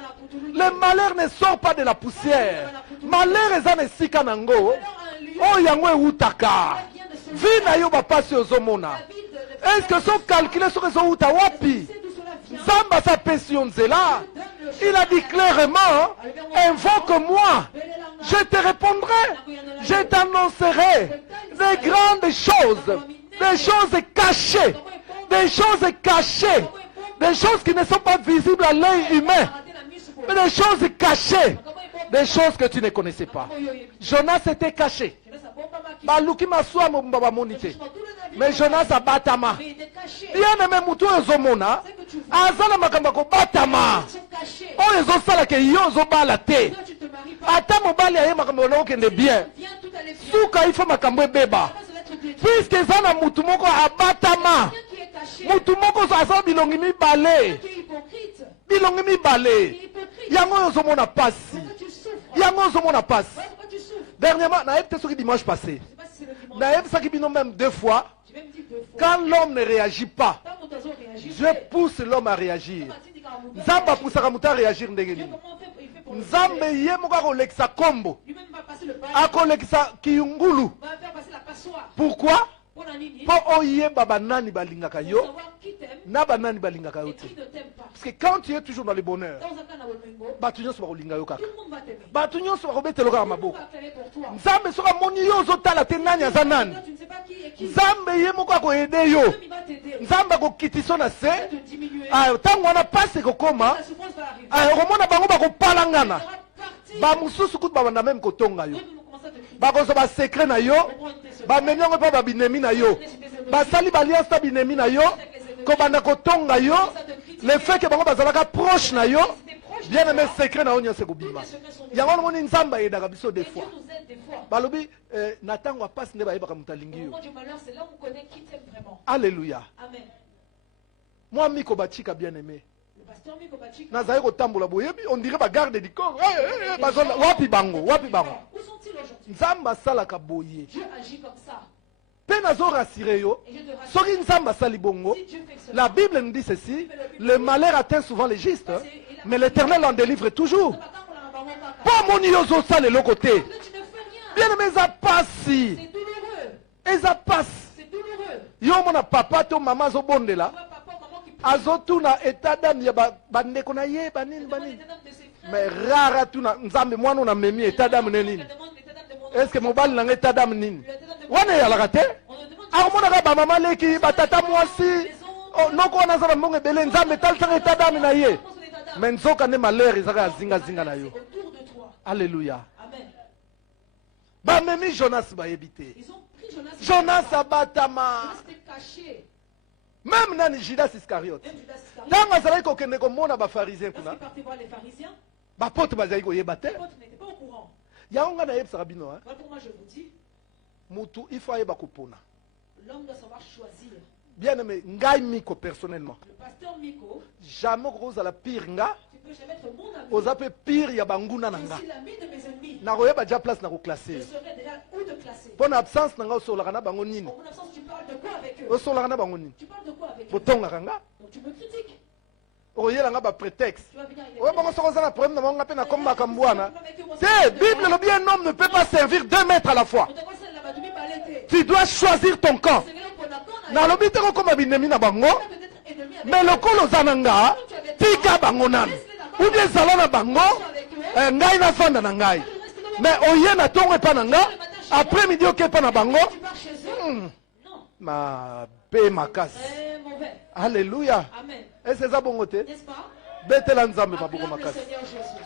Le malheur ne sort pas de la poussière. Malheur eza na esika nango. Alors, un lieu, Oh yango eutaka. ça vient de ce Vi na yo bapasi ozomona. la ville de Est-ce que so calculer sur ezouta wapi? c'est d'où cela vient. Zamba sa pension nzela. Il a dit clairement, invoque-moi. Je te répondrai. Je t'annoncerai des grandes choses. Des choses cachées. Des choses cachées. Des choses qui ne sont pas visibles à l'œil humain. Mais des choses cachées. Des choses que tu ne connaissais pas. Jonas était caché. Baluki masua mbaba monite. Mais Jonas a batama. Mais il était caché. Bien aimé mutu ezomona. Azala makamba ko batama. Ils sont cachés. O ezosala ke yo zobala te. Toi, tu te maries pas. Ata mobali aye makambo na okende bien. Viens tout aller bien. Suka ifo makambo ebeba. Ça, c'est l'être de Dieu. Puisque eza na mutu moko abatama. Quelqu'un qui est caché. Mutu moko aza bilongi mibale. Qui est hypocrite. Bilongi mibale. Qui est hypocrite. Yango oyo ozomona pasi. Pourquoi tu souffres? Yango ozomona pasi. Pourquoi tu souffres? Dernièrement, nayebi te soki dimanche passé. Je sais pas si c'est le dimanche. Nayebisaki bino même 2 fois. J'ai même dit 2 fois. Quand l'homme ne réagit pas, Quand mon oiseau réagit, je pousse l'homme à réagir. Nzambe apusaka mutu aréagir ndenge nini. Comment il fait pour le Nzambe ye moko akolekisa kombo. lui-même va passer le bail. Akolekisa kiyungulu. Va faire passer la passoire. Pourquoi? Pour la nini. Mpo oyeba banani balingaka Pour yo savoir qui t'aime na banani balingaka yo et te. qui ne t'aime pas. Parce que quand tu es toujours dans le bonheur, Dans un cas na Bomengo, bato nyonso bakolinga yo tout kaka. le monde va t'aimer. Bato nyonso bakobetela kaka Tout le monde maboko. va acclamer pour toi. Nzambe soki amoni yo ozotala te nani aza nani. Toi, tu ne sais pas qui est qui. Nzambe ye moko akoyede yo. Même il va t'aider. Nzambe akokitisa na Il va se. te diminuer. Ntango wana pasi ekokoma, La souffrance va arriver. okomona bango bakopalangana. Tu seras parti. Bamosusu kutu babanda meme kotonga yo. D'autres vont commencer à te critiquer. Bakozwa basekre na yo. Bamemi yango mpe babinemi na yo. Basali baliance ta binemi na yo. Kobanda kotonga yo. Le fait que bango bazalaka proche na yo. Bien aimé secret na yo nyonso ekobima. Yango nomoni Nzambe ayedaka biso des Dieu fois. nous aide des fois. Balobi na ntango apasi nde bayebaka moto Au alingi yo. moment du malheur, c'est là où on connaît qui t'aime vraiment. Alléluia. Amen. Moi miko bachika bien aimé. Le pasteur Miko Bachik. Nazali kotambola boyebi on dirait bagarde du corps. Bazona wapi bango, wapi bango. Où sont-ils aujourd'hui? Nzambe asalaka boye. Dieu agit comme ça. Mpe nazo rassure yo. Et je te rassure, Soki Nzambe asali bongo. si Dieu fait cela, La Bible nous dit ceci, le malheur atteint souvent les justes, mais l'Éternel en délivre toujours. Pas mon yozo ça le côté. tu ne fais rien. Bien aimé, ça passe. C'est douloureux. Et ça passe. C'est douloureux. Yo mona papa to maman zo bonde Tu là. vois papa, maman qui prie. Azotuna état d'âme ya bandeko na ye banini Demande banini. l'état d'âme de ses frères. Mais rara tuna nzambe mwana una memi état d'âme nini. Demande l'état d'âme de mon Est-ce que mobali na état d'âme nini? L'état d'âme de mon Wana ya la te? On ne demande Akomonaka ba mama leki batata mwasi. Noko wana za mbongo ebele nzambe talisaka état d'âme na ye. pas son état d'âme. Mais nzoka nde malheur ezaka zinga zinga na yo. Autour de toi. Alléluia. Amen. Bamemi Jonas bayebi te. Ils ont pris Jonas. Jonas abatama. Jonas était caché. Même nani Judas Iscariote. Même Judas Iscariote. Ntango azalaki kokende komona bafarisien kuna, Lorsqu'il partait voir les pharisiens, bapote bazalaki koyeba te. les autres n'étaient pas au courant. Yango nga nayebisaka bino, Voilà pourquoi je vous dis, mutu il faut ayeba kopona. l'homme doit savoir choisir. Bien aimé, ngai miko personnellement. Le pasteur Miko, Jamais okozala pire nga, tu peux jamais être mon ami. oza pe pire ya banguna na Je nga. suis l'ami de mes ennemis. Nakoyeba déjà place na Je koklasse. saurais déjà où te classer. Mpo na absence na nga osolaka na bango nini? En mon absence, tu parles de quoi avec eux? Osolaka na bango nini? Tu parles de quoi avec eux? Botongaka nga? Donc tu me critiques. Okoyela nga prétexte. Tu vas venir avec des Oyo bango soko oza na problème na bango nga mpe na komba makambo wana. Te, Te, Bible lobi un homme ne peut pas servir 2 maîtres à la fois. Tu dois choisir ton camp. Nalobi te kokoma binemi na bango, mais lokolo oza na nga, tika bango nanu. Ou bien ezala na bango, ngai nafanda na ngai. Mais oye na ntongo epa na nga, après midi oke epa na bango, mabe makasi. Alléluia. Amen. Est-ce eza bongo te? N'est-ce pas? Betela nzambe maboko Acclame le makasi. Seigneur Jésus.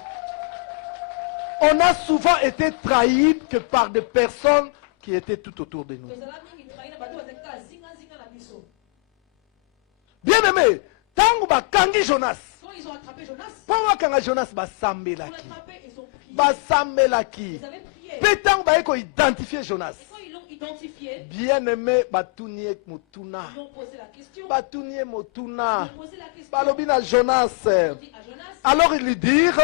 On a souvent été trahis que par des personnes qui étaient tout autour de nous. Tozala mingi trahir na bato bazalaka zinga zinga na biso. Bien aimé, tango bakangi Jonas. Quand ils ont attrapé Jonas, Pour wakanga Jonas pour basambelaki. l'attraper, ils ont prié. Basambelaki. Ils avaient prié. Pétango baeko identifier Jonas. Et quand ils l'ont identifié, Bien aimé, batunie motuna. ils ont posé la question. Batunie motuna. Ils ont posé la question. Balobina Jonas. Ils ont dit à Jonas, Alors ils lui dirent,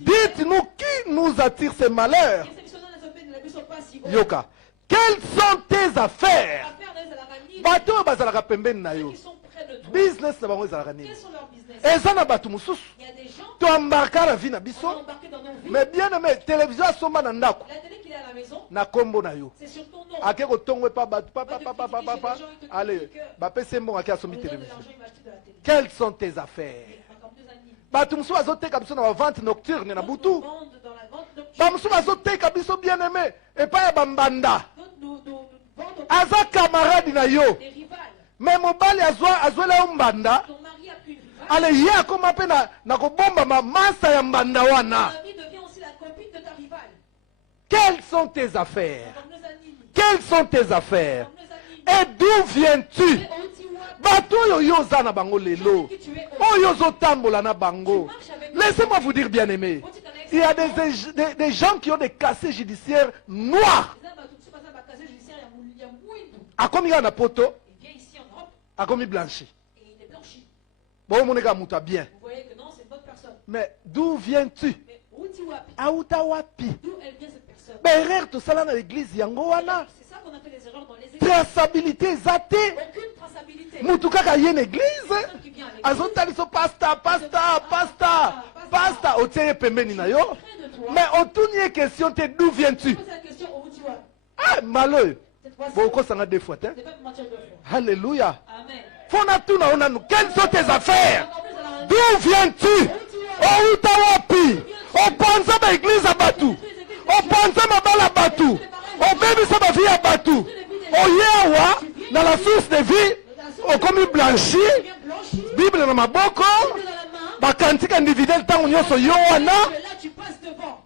dites-nous qui nous attire ces malheurs. Yoka, quelles sont tes affaires? Bato bazalaka pembeni na yo. qui sont près de toi, Business na bango ezalaka nini? quels sont leurs business? Eza na bato mosusu. Il y a des gens To embarka na vie na qui biso. sont embarqués dans nos vies. Mais bien aimé, télévision asomba na ndako. La télé qu'il est à la maison, Na kombo na yo. c'est sur ton nom. Ake kotongo pa bato pa. Allez, bapese mbongo ake On asomi lui donne de télévision. l'argent, il va acheter de la télé. Quelles sont tes affaires? Bato mosusu bazoteka biso na vente nocturne na butu. Nous vendons dans la vente nocturne. Bamosusu bazoteka biso bien aimé. Epai ya bambanda. Nous vendons Aza camarade na yo. des rivales. Mais mobali azwela yo mbanda. Ton mari a pris une rivale. Ale ye akoma mpe na kobomba masa ya mbanda wana. Ta vie devient aussi la copine de ta rivale. Quelles sont tes affaires? Comme nos amis. Quelles sont tes affaires? Comme nos amis. Et d'où viens-tu? Et Otiwa, Bato oyo yo oza na bango lelo. qui tu es Oyo ozotambola na bango. Laissez-moi vous dire bien aimé. Il y a des gens qui ont des casiers judiciaires noirs. Akomi na poto, Il vient ici en Europe akomi blanchi. et il est blanchi. Bon moneka muta bien. Vous voyez que non, c'est une bonne personne. Mais d'où viens-tu? Mais Otiwapi, Auta wapi? d'où elle vient cette personne? Berrer to sala na l'église yango wana. C'est ça qu'on appelle les erreurs dans les églises. Traçabilité zate. Aucune traçabilité. Mutu kaka ye na église. Personne qui vient à l'église. Azotaliso pasta. Otie pembeni na yo. Près de toi. Mais otuni question te d'où viens-tu? Pose la question au Otiwapi. Ah malheur. Cette fois-ci, Bon ko sanga deux fois. je ne vais pas me mentir deux fois. Alléluia. Amen. Fona tuna onanu. Quelles sont tes affaires? Encore plus à la D'où viens-tu? Outa wapi? Opanza ba église à Batu. Opanza mabala Batu. Obebisa ba vie à Batu. Oyewa na la source de vie. Okomi blanchi. bien blanchi, Bible na maboko. Bible dans la main, Bakantika individuel tango nyonso yo wana. et là tu passes devant.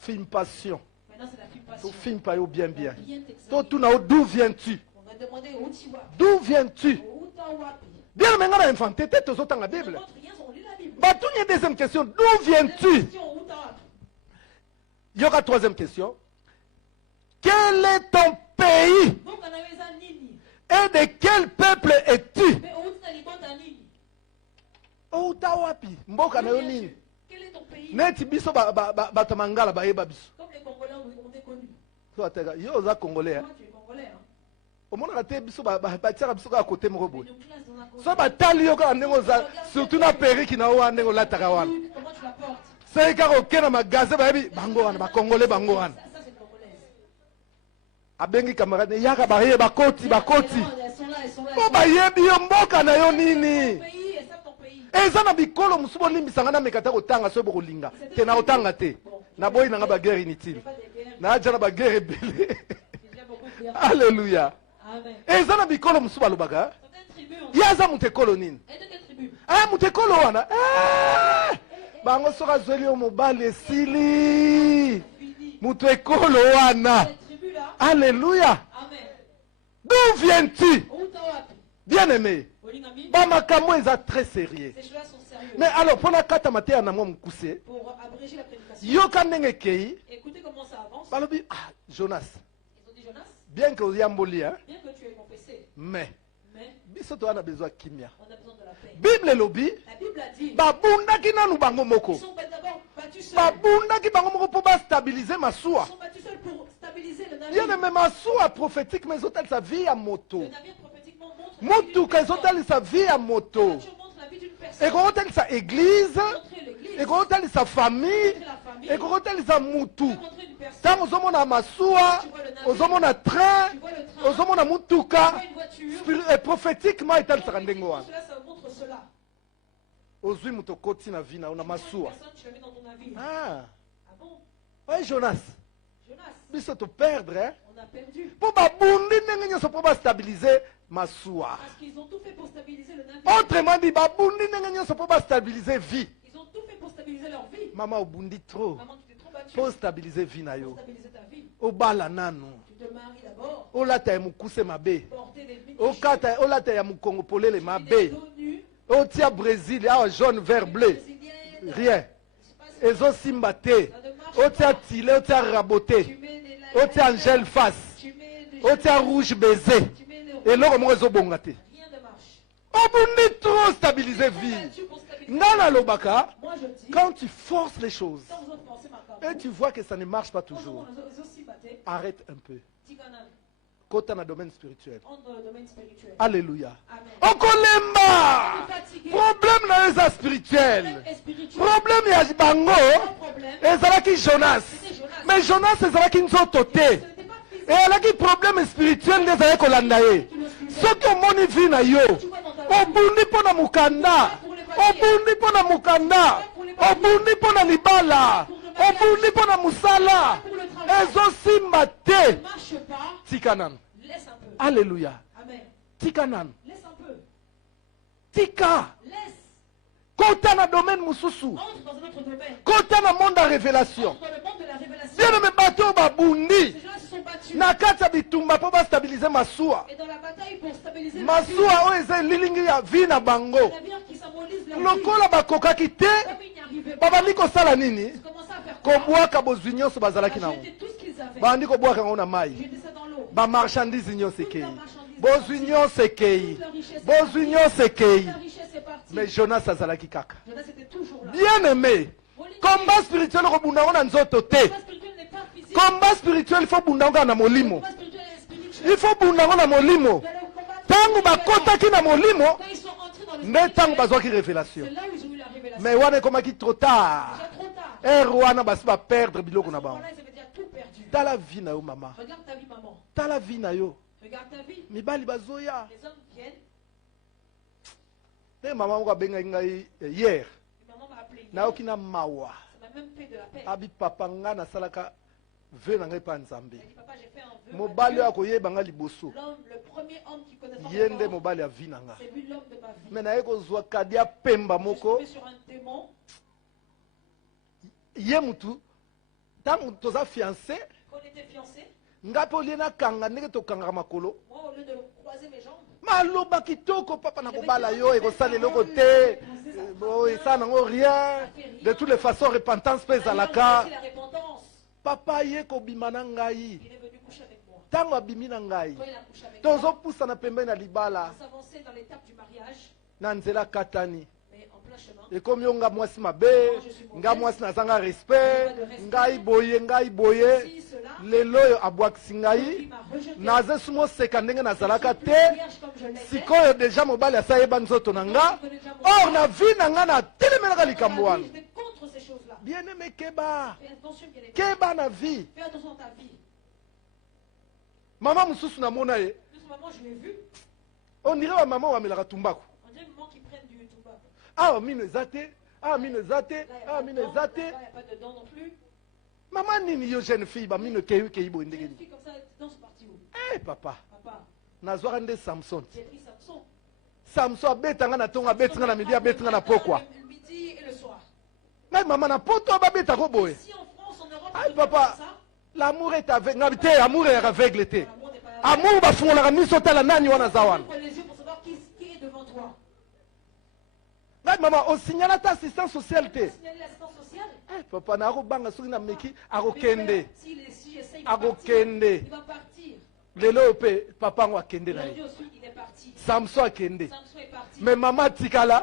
Film passion. Maintenant c'est la fille To passion. film pa yo bien bien. Bien To t'examiner. tuna d'où viens-tu? On va demander au Otiwapi. D'où viens-tu? Au Otawapi. Bien menga na infanté te tozotanga Bible. N'importe rien, on lit la Bible. Batuni deuxième question. D'où viens-tu? Question au Otawapi. Il y aura troisième question. Quel est ton pays Donc on avait ça nini. et de quel peuple es-tu? Mais au Otalibanta nini. Outa wapi? Mboka na yo nini? Quel est ton pays? Neti biso bato mangala bayeba biso. Comme les Congolais on est connus. So ateka yo oza congolais. Toi tu es Congolais. Hein. Omona te biso batiaka biso kaka kote moko boye. Nous classe dans un côté. So batali yo kaka ndenge oza surtout na periki na yo wana ndenge olataka wana. Comment tu la portes? Soki kaka oke na magasin bayebi bango wana bacongolais bango wana. Ça c'est Congolaise. Abengi camarade yaka baye bakoti. Elles sont là, elles sont là. Po bayebi yo mboka na yo nini? Ton pays, elles savent ton pays. Eza na bikolo mosusu bolimbisanga na meka te kotanga soki bokolinga te na kotanga te naboyi nanga baguerre inutile Pas des guerres. naja na baguerre ebele Il y a beaucoup de guerres. alleluya Amen. eza na bikolo mosusu balobaka Certaines tribus ont. ye aza moto ekolo nini Et de quelle tribu? moto ekolo wana bango soki azweli yo mobali esili Fini. moto ekolo wana Cette tribu là. alleluya Amen. d'où viens-tu Au Otawapi. bien aimé Olingami. bamakambo eza très sérieux Ces choses-là sont sérieux. mais alors mpona kata mateya na mwa mokuse Pour abréger la prédication. yoka ndenge ekei Écoutez comment ça avance. balobi Jonas Ils ont dit Jonas, bien que oyamboli hein, bien que tu aies confessé, mais mais biso towana besoin kimia on a besoin de la paix. bible elobi La Bible a dit, babundaki nanu bango ils moko sont d'abord battus seuls. babundaki bango moko mpo bastabilize Ils masuwa sont battus seuls pour stabiliser le navire. bien aimé masuwa prophétique mais ezotalisa vie ya moto Le navire prophétiquement montre la vie d'une motuka personne. ezotalisa vie ya La moto voiture montre la vie d'une personne. ekokotalisa église Montrer l'église, ekokotalisa famille montrer la famille, ekokotalisa mutu montrer une personne. ntango ozomona masuwa ozomona train Tu vois le train, ozomona tu mutuka vois une voiture. prophétiquement etalisaka ndenge wana Cela, ça montre cela. ozwi moto okoti na vie na yo na masuwa Personne, tu le mets dans ton navire. ah Ah bon? oye Jonas Jonas, biso toperdre hein? on a perdu. mpo babundi ndenge nyonso mpo bastabilize masuwa Parce qu'ils ont tout fait pour stabiliser le navire. autrement dit babundi ndenge nyonso mpo bastabilize vie Ils ont tout fait pour stabiliser leur vie. mama obundi trop Maman, tu t'es trop battue mpo stabilize vie na pour yo stabiliser ta vie. Obala nano. Tu te maries d'abord. Olata ya mukuse mabe. Porter des mini Okata olata ya mukongopole le mabe. dos nus. Otia Brésil, ah jaune, vert, bleu. Rien. Ezo simba te. Otia tile, otia raboté. Tu mets des Otia angel face. Tu mets des Otia rouge baiser. Tu mets des Et là, moi, ezo bongate. rien ne marche. Obundi trop stabiliser vie. Tu pour stabiliser. Nana lobaka, Moi je dis, quand tu forces les choses quand vous pensez ma carte, et tu vois que ça ne marche pas toujours, vous aussi battez, arrête un peu. Tikana, Quand tu es dans le domaine spirituel. entre dans le domaine spirituel. Alléluia. Amen. Okolemba! Problème na eza spirituel. Et spirituel. Problème ya bango Problème. ezalaki Jonas. Mais Jonas ezalaki nzoto te. Ce n'était pas physique. Ezalaki problème spirituel nde ezalaki kolanda ye. Soki omoni vi na yo, obundi mpo na mokanda, obundi mpo na mokanda, obundi mpo na libala, obundi mpo na mosala, ezosimba te. Ne marche pas. Tika nanu. Laisse un peu. Alléluia. Amen. Tika nanu. Laisse un peu. Tika. Laisse. Kota na domaine mususu. Entre dans un autre domaine. Kota na monde ya révélation. Entre dans le monde de la révélation. Bien me bato babundi. Ces gens se sont battus. Na kati ya bitumba mpo bastabilize masuwa. Et dans la bataille pour stabiliser Masuwa oyo eza lilingi ya vi na bango. la navire qui symbolise la vie. Lokola bakokaki te, Comme ils n'y arrivaient pas, babandi kosala nini? ils commençaient à faire quoi? Kobwaka bozwi nyonso bazalaki nango. Jeter tout ce qu'ils avaient. Bandi kobwaka yango na mai. Jeter ça dans l'eau. Bamarchandise nyonso ekei. Bozwi nyonso ekei. Bozwi nyonso ekei. La richesse est partie. Mais Jonas azalaki kaka. Jonas était toujours là. Bien aimé. Combat spirituel kobunda ngo na nzoto te. Le combat spirituel n'est pas physique. Combat spirituel il faut bunda ngo na Le molimo. combat spirituel est spirituel. Il faut bunda ngo na molimo. Vous allez combattre Tango spirituellement. bakotaki na molimo, Quand ils sont entrés dans le nde tango spirituel, bazwaki révélation. c'est là où ils ont eu la révélation. Mais wana ekomaki trop tard. Déjà trop tard. Ere wana basi baperdre biloko na bango. Voilà, ils avaient déjà tout perdu. Tala vie na yo mama. Regarde ta vie, maman. Tala vie na yo. Regarde ta vie. Mibali bazoya. Les hommes viennent. Te mama moko abengaki ngai hier. Et maman m'a appelé. Nayoki na mawa. Ça m'a même fait de la peine. Abi papa nga nasalaka ve na ngai pa nzambe. Elle dit, papa, j'ai fait un vœu. à Mobali Dieu. oyo akoyeba nga liboso. L'homme, le premier homme qui connaît Ye nde vraiment, mobali ya vie na nga. c'est lui l'homme de ma vie. Me naye kozwa kadi ya pemba Je suis moko. tombé sur un démon. Ye mutu ntango toza fiancé Quand on était fiancés, nga mpe olie nakanga ndenge tokangaka makolo moi, au lieu de croiser mes jambes, maloba kitoko papa na kobala yo ekosala eloko te esala nango rien de toutes les façons repentance mpe ezalaka aussi la repentance. papa ye kobima na ngai Il est venu coucher avec moi. ntango abimi na ngai Quand il a couché avec moi, tozopusana pembeni na libala on s'avançait dans l'étape du mariage, na nzela katani mais en plein chemin. ekomi yo nga mwasi mabe nga mwasi nazanga respect ngai boye Si cela, lelo oyo abwakisi il ngai m'a rejeté. naza sumo oseka ndenge nazalaka te Vierge comme je l'étais. sikoyo deja mobali asayeba nzoto na nga or na vi na nga natelemelaka likambo wana J'étais contre ces choses-là. bien aimé keba Fais attention, bien aimé. keba na vie Fais attention à ta vie. mama mosusu namona ye Plus maman, je l'ai vu. ondire bamama bamelaka tumbako On dirait maman qui prennent du tout bas. awa mino eza te awa mino eza te Là, il n'y a awa pas de mino dents. eza Là, te il n'y a pas de dents non plus. mama nini yo jeune fille bamino kei boye ndenge Une nini fille comme ça, les dents sont parties où? Eh, papa Papa, nazwaka nde samson j'ai pris Samson. samson abetanga na ntongo abetinga na midi abetinga na pokwa Le midi et le soir. ngai mama na poto babetako boye Si en France, en Europe, Ay, on ne fait pas papa, ça, l'amour est aveugle. Ngabi te, amour est aveugle te. l'amour n'est pas là. Amour bafungolaka miso tala nani wana za wana. Ouvre les yeux pour savoir qui est devant toi. Ngai mama osignala ta assistance sociale te. Signaler l'assistance sociale. Eh, papa na akobanga soki na meki akokende. Si j'essaye de Akokende. partir, il va partir. Lelo pe papa ngo akende na Aujourd'hui ye. aussi, il est parti. Samson akende. Samson est parti. Mais mama tikala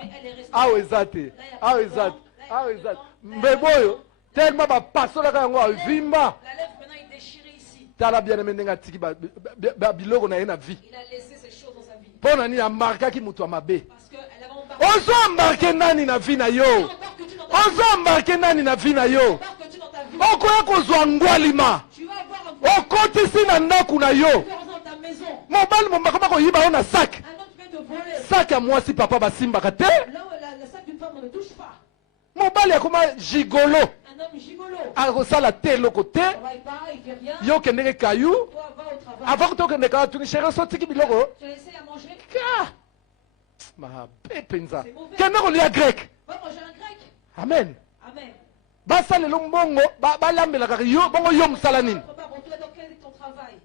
awa eza te. Awa eza te. Awa eza te. Mbebo oyo tellement bapasolaka yango avimba. La lèvre maintenant est déchirée ici. Tala bien aimé ndenge atiki biloko na ye na vie. Il a laissé ces choses dans sa vie. Mpo na nini amarkaki moto ya mabe. Parce qu'elle avait embarqué. Ozo embarke nani na vie na yo. Embarque-tu dans ta vie. Ozo embarke nani na vie na yo. Embarque-tu dans ta vie. Okoya kozwa ngwalima. Tu vas avoir un Okotisi na ndako na yo. faire dans ta maison. Mobali mombaka koyiba yo na sac. Un homme qui vient te voler. Sac ya mwasi papa basimbaka te. Là où le sac d'une femme, on ne touche pas. Mobali akoma gigolo. Un homme gigolo. Akosala te eloko te. On va y pas, il fait rien. Yo kendeke kayu. Toi, va au travail. Avant que tokende kaka tuni chéri osotiki biloko. Tu as laissé à manger. Ka. Mabe penza. Kende kolia grec. Va manger un grec. Amen. Amen. Basalelo mbongo balambelaka yo bongo yo mosala nini. Prépare pour toi, donc travail.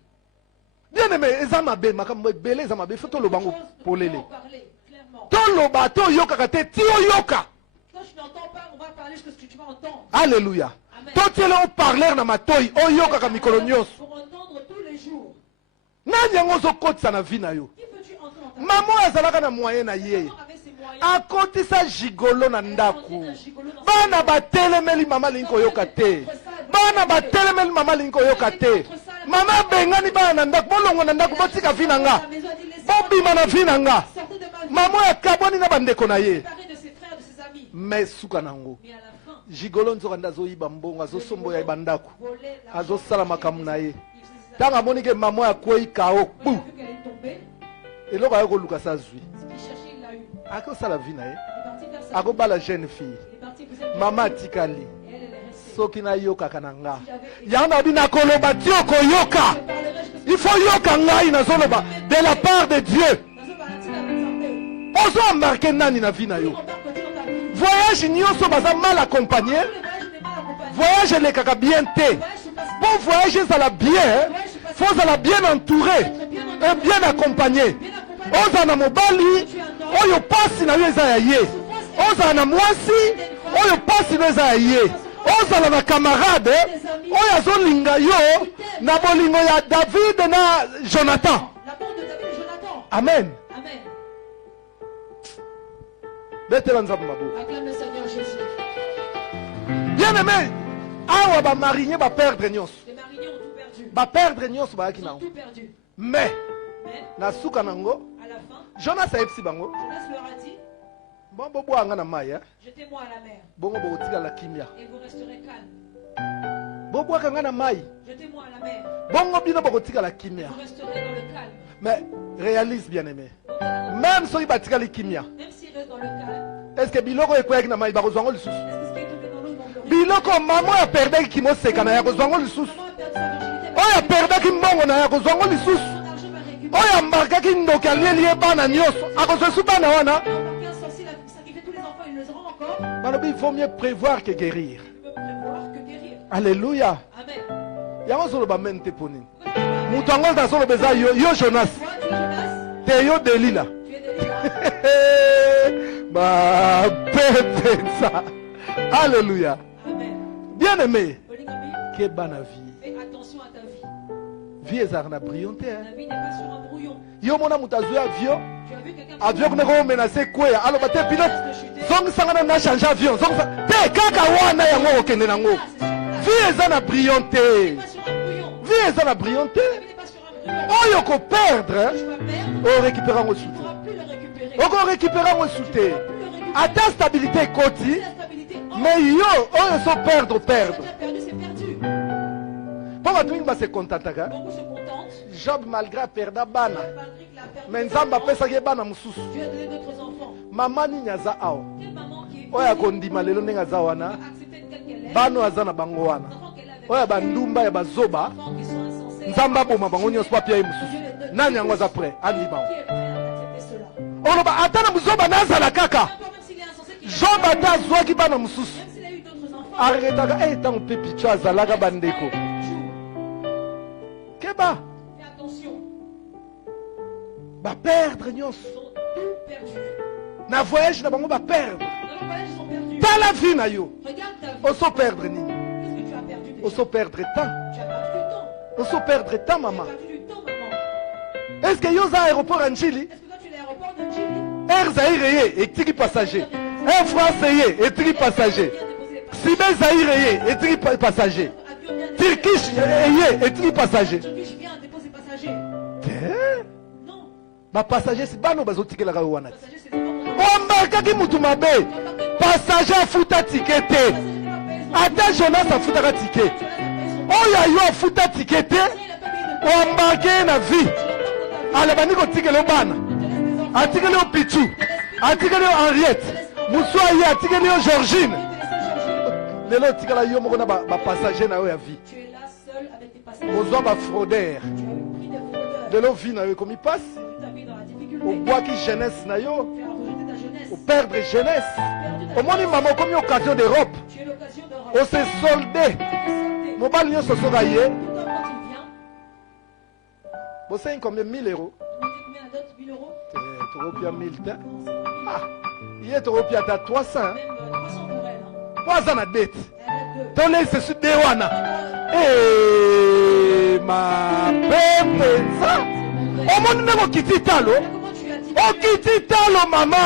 Bien aimé, ezamabe makambo ebele ezamabe faut to lobango polele. Parler clairement. To loba to yoka kate ti yoka. Quand tu n'entends pas, on va parler jusqu'à ce que tu vas entendre. Alléluia. To tiele o parler na matoi o yoka ka mikolo nyonso. Pour entendre tous les jours. Nani yango zo kotisa na vie na yo. Qui peux-tu entrer dans ta vie? Maman azalaka na moyen na ye. Avec ses moyens. Akotisa gigolo na ndako. Bana batelemeli mama linko yoka te. Bana batelemeli mama linko yoka te. Mama bengani bana na ndako bolongo na ndako botika vi na nga. Bobima na vi na nga. Mama ya kaboni na bandeko na ye. Séparé de ses frères, de ses amis. Mais suka nango. Mais à la fin, Gigolo nzoka ndazo yiba mbongo azosombo ya bandako. voler l'argent. Azosala makamu na ye. Il faisait ses Tanga moni ke mama ya kwei kao. Quand il a vu qu'elle est tombée, Eloko ayo koluka sa zwi. ce qu'il cherchait, il l'a eu. Akosala vi na ye. Il est parti vers sa vie. Akobala jeune fille. Il est parti, vous êtes Mama atikali. Et elle est restée. Soki na yoka kananga. Yana bina koloba tioko yoka. Je parlerai jusqu'à ce Il faut yoka ngai na zoloba de la part de Dieu. que Nazo Valentina va te Ozo embarquer nani na vie na yo. embarque dans ta vie. Voyage nyonso baza mal accompagné. Tous les voyages n'étaient pas accompagnés. Voyage elekaka bien te. Les voyages se passent Bon voyage ezala bien. Faut ezala bien entouré et bien accompagné. bien accompagnés. Oza na mobali oyo pasi na yo eza ya ye. Oza na mwasi oyo pasi na eza ya ye. Ozala na camarade oyo azolinga yo na bolingo ya David na Jonathan. La bande de David et Jonathan. Amen. Amen. Betela nzambe maboko. Acclame le Seigneur Jésus. Bien aimé, awa ba marinier ba perdre nyonso. Les mariniers ont tout perdu. Ba perdre nyonso ba yaki Ils ont nango. tout perdu. Mais Mais na suka nango, à la fin, Jonas ayebisi bango, Jonas leur a dit, bon bobwanga na mai, jetez-moi à la mer bongo bokotikala kimia. et vous resterez calme. Bobwaka nga na mai, Jetez-moi à la mer bongo bino bokotikala et kimia. vous resterez dans le calme. Mais réalise bien aimé, Donc, même soki batikali kimia, même s'ils restent dans le calme, est-ce que biloko ekweyaki na mai bakozwango lisusu? est-ce que ce qui est tombé dans l'eau, ils vont le Biloko mama oyo aperdaki kimoseka na ya kozwango lisusu. Maman a perdu sa virginité, Oyo aperdaki mbongo na ya kozwango lisusu. son argent va récupérer. Oyo ambarkaki ndoki alieli ye bana nyonso akozwa esu bana wana. Embarquer un sorcier, il a sacrifié tous les enfants, ils les auront encore. Balobi il faut mieux prévoir que guérir. Il peut prévoir que guérir. Alléluia. Amen. Yango zoloba men te poni. Pourquoi tu vas avec Mutu yango azoloba eza yo Jonas. toi, tu es Jonas, Te yo Delila. tu es Delilah. Ba pepenza. Alléluia. Amen. Bien aimé. Polygamy, Que bana vie. fais attention à ta vie. Vie ezaka na brillante. La vie n'est pas sur un brouillon. Yo mona mutu azwi avion. Tu as vu quelqu'un Avion kuna ko menacer kweya. Aloba te pilote. Zongisanga na changer avion. Zongisa. Te kaka wana yango okende nango. Vie eza na brillante. pas sur un brouillon. Vie eza na brillante. La vie n'est pas sur un brouillon. Oyo ko perdre. Tu vas perdre, O récupérer ngo tu ne soute. pourras plus le récupérer. Oko récupérer ngo soute. Tu ne pourras plus le récupérer. Ata stabilité ekoti. La stabilité, oh, Mais yo oyo so perdre tu perdre. as perdu, c'est perdu. Mpo bato mingi base contentaka. Beaucoup se contentent, Job malgré aperda bana. malgré qu'il a perdu. Mais ses nzambe enfants, apesaki ye bana mosusu. Dieu a donné d'autres enfants. Mama nini aza awa. Quelle maman qui est Oyo akondima lelo ndenge aza wana. acceptée telle qu'elle est, Bano aza na bango les wana. enfants qu'elle avait, Oyo bandumba ya bazoba. les enfants qui sont insensés, Nzambe aboma bango nyonso papia ye Dieu mosusu. les donne. Nani yango aza prêt andi bango. Qui est prêt à accepter cela? Oloba ata na mozoba nazala kaka. Encore même s'il est insensé, qu'il Job ata azwaki bana mosusu. même s'il a eu d'autres enfants, Aretaka ntango mpe picho azalaka bandeko. Keba fais attention, baperdre nyonso. ils ont tout perdu. Na voyage na bango baperdre. Dans le voyage, ils sont perdus. Tala vie na yo. Regarde ta vie. Oso perdre nini. Qu'est-ce que tu as perdu déjà? Oso perdre temps. Tu as perdu du temps. Oso perdre temps Tu as mama. perdu du temps, maman. Est-ce que yo za aéroport ya njili? Est-ce que toi, tu es à l'aéroport de Djibouti? Air Zaire ye etiki passager. Air France ye etiki passager. Sibe Zaire ye etiki passager. Avion vient déposer Turkish ye etiki passager. Turkish vient déposer passager. Te Non, ba passager si bano bazotikelaka yo wana. passager, c'est des enfants. Ombakaki mutu mabe. Passager afuta ticket te. Ata Jonas afutaka ticket. Oyo yo afuta ticket te. Ombake na vie. Alabani kotikela yo bana. Atikeli yo Pichu. Atikeli yo Henriette. Muswa ye atikeli yo Georgine. Lelo otikala yo moko na ba passager na yo ya vie. Tu es là seul avec tes passagers. Ozwa ba fraudeur. Tu as pris des fraudeurs. Lelo vie na yo ekomi pasi. Tu as vu ta vie dans la difficulté. Obwaki jeunesse na yo. Tu as rejeté ta jeunesse. Operdre jeunesse. Omoni mama okomi occasion d'Europe. Tu es l'occasion de Ose solde. santé. Mobali nyonso soka ye. Tout comme quand il vient, Vous savez combien? 1000 euros. Combien la dot? 1000 euros. Tu as 1000. Ah, il est européen à 300. Même 300 pour elle. 300 à dette. Elle a 2. Ton c'est sur Dewana. Eh, ma belle, ça. Au monde ne quitte talo. Comment tu as dit? O quitte talo, maman.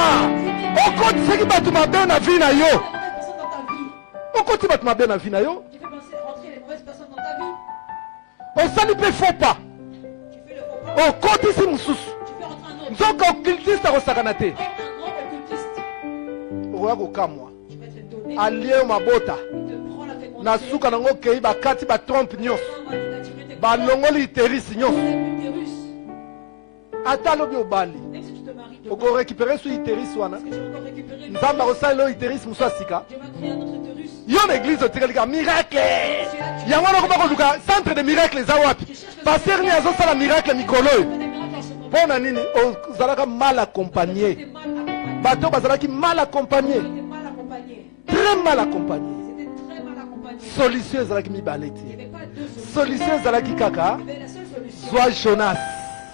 O côté ce qui bat ma belle na vie na yo. Tu fais personne dans ta vie. O côté bat ma belle na vie na yo. Tu fais penser rentrer les mauvaises personnes dans ta vie. O ça ne peut faut pas. Tu fais le faux pas. O côté si mususu. Tu fais rentrer un autre. Nzoka occultiste ko sakanate. Or, un grand occultiste. Oya ko kamwa. Tu vas te donner. Alie mabota. Il te prend la fécondité. Na suka nango kei bakati ba trompe nyos. Ba longoli terisi nyos. Ata lobi obali. Même si tu te maries demain, Oko récupérer sur iteris wana. est-ce que tu vas encore récupérer une Nzamba osala lo iteris muso asika. Dieu va créer un autre utérus. Yo l'église otikalika miracle. Yango na ko luka centre de miracle za wapi. Pasteur ni azosala miracle mikolo. Tu fais des miracles en ce moment. Pona nini ozalaka mal accompagné. Tu étais mal accompagné. Bato bazalaki mal accompagné. Tu étais mal accompagné. Très mal accompagné. C'était très mal accompagné. Solution ezalaki Il n'y mibaleti. avait pas deux solutions. Solution ezalaki kaka Il y avait la seule solution. zwa Jonas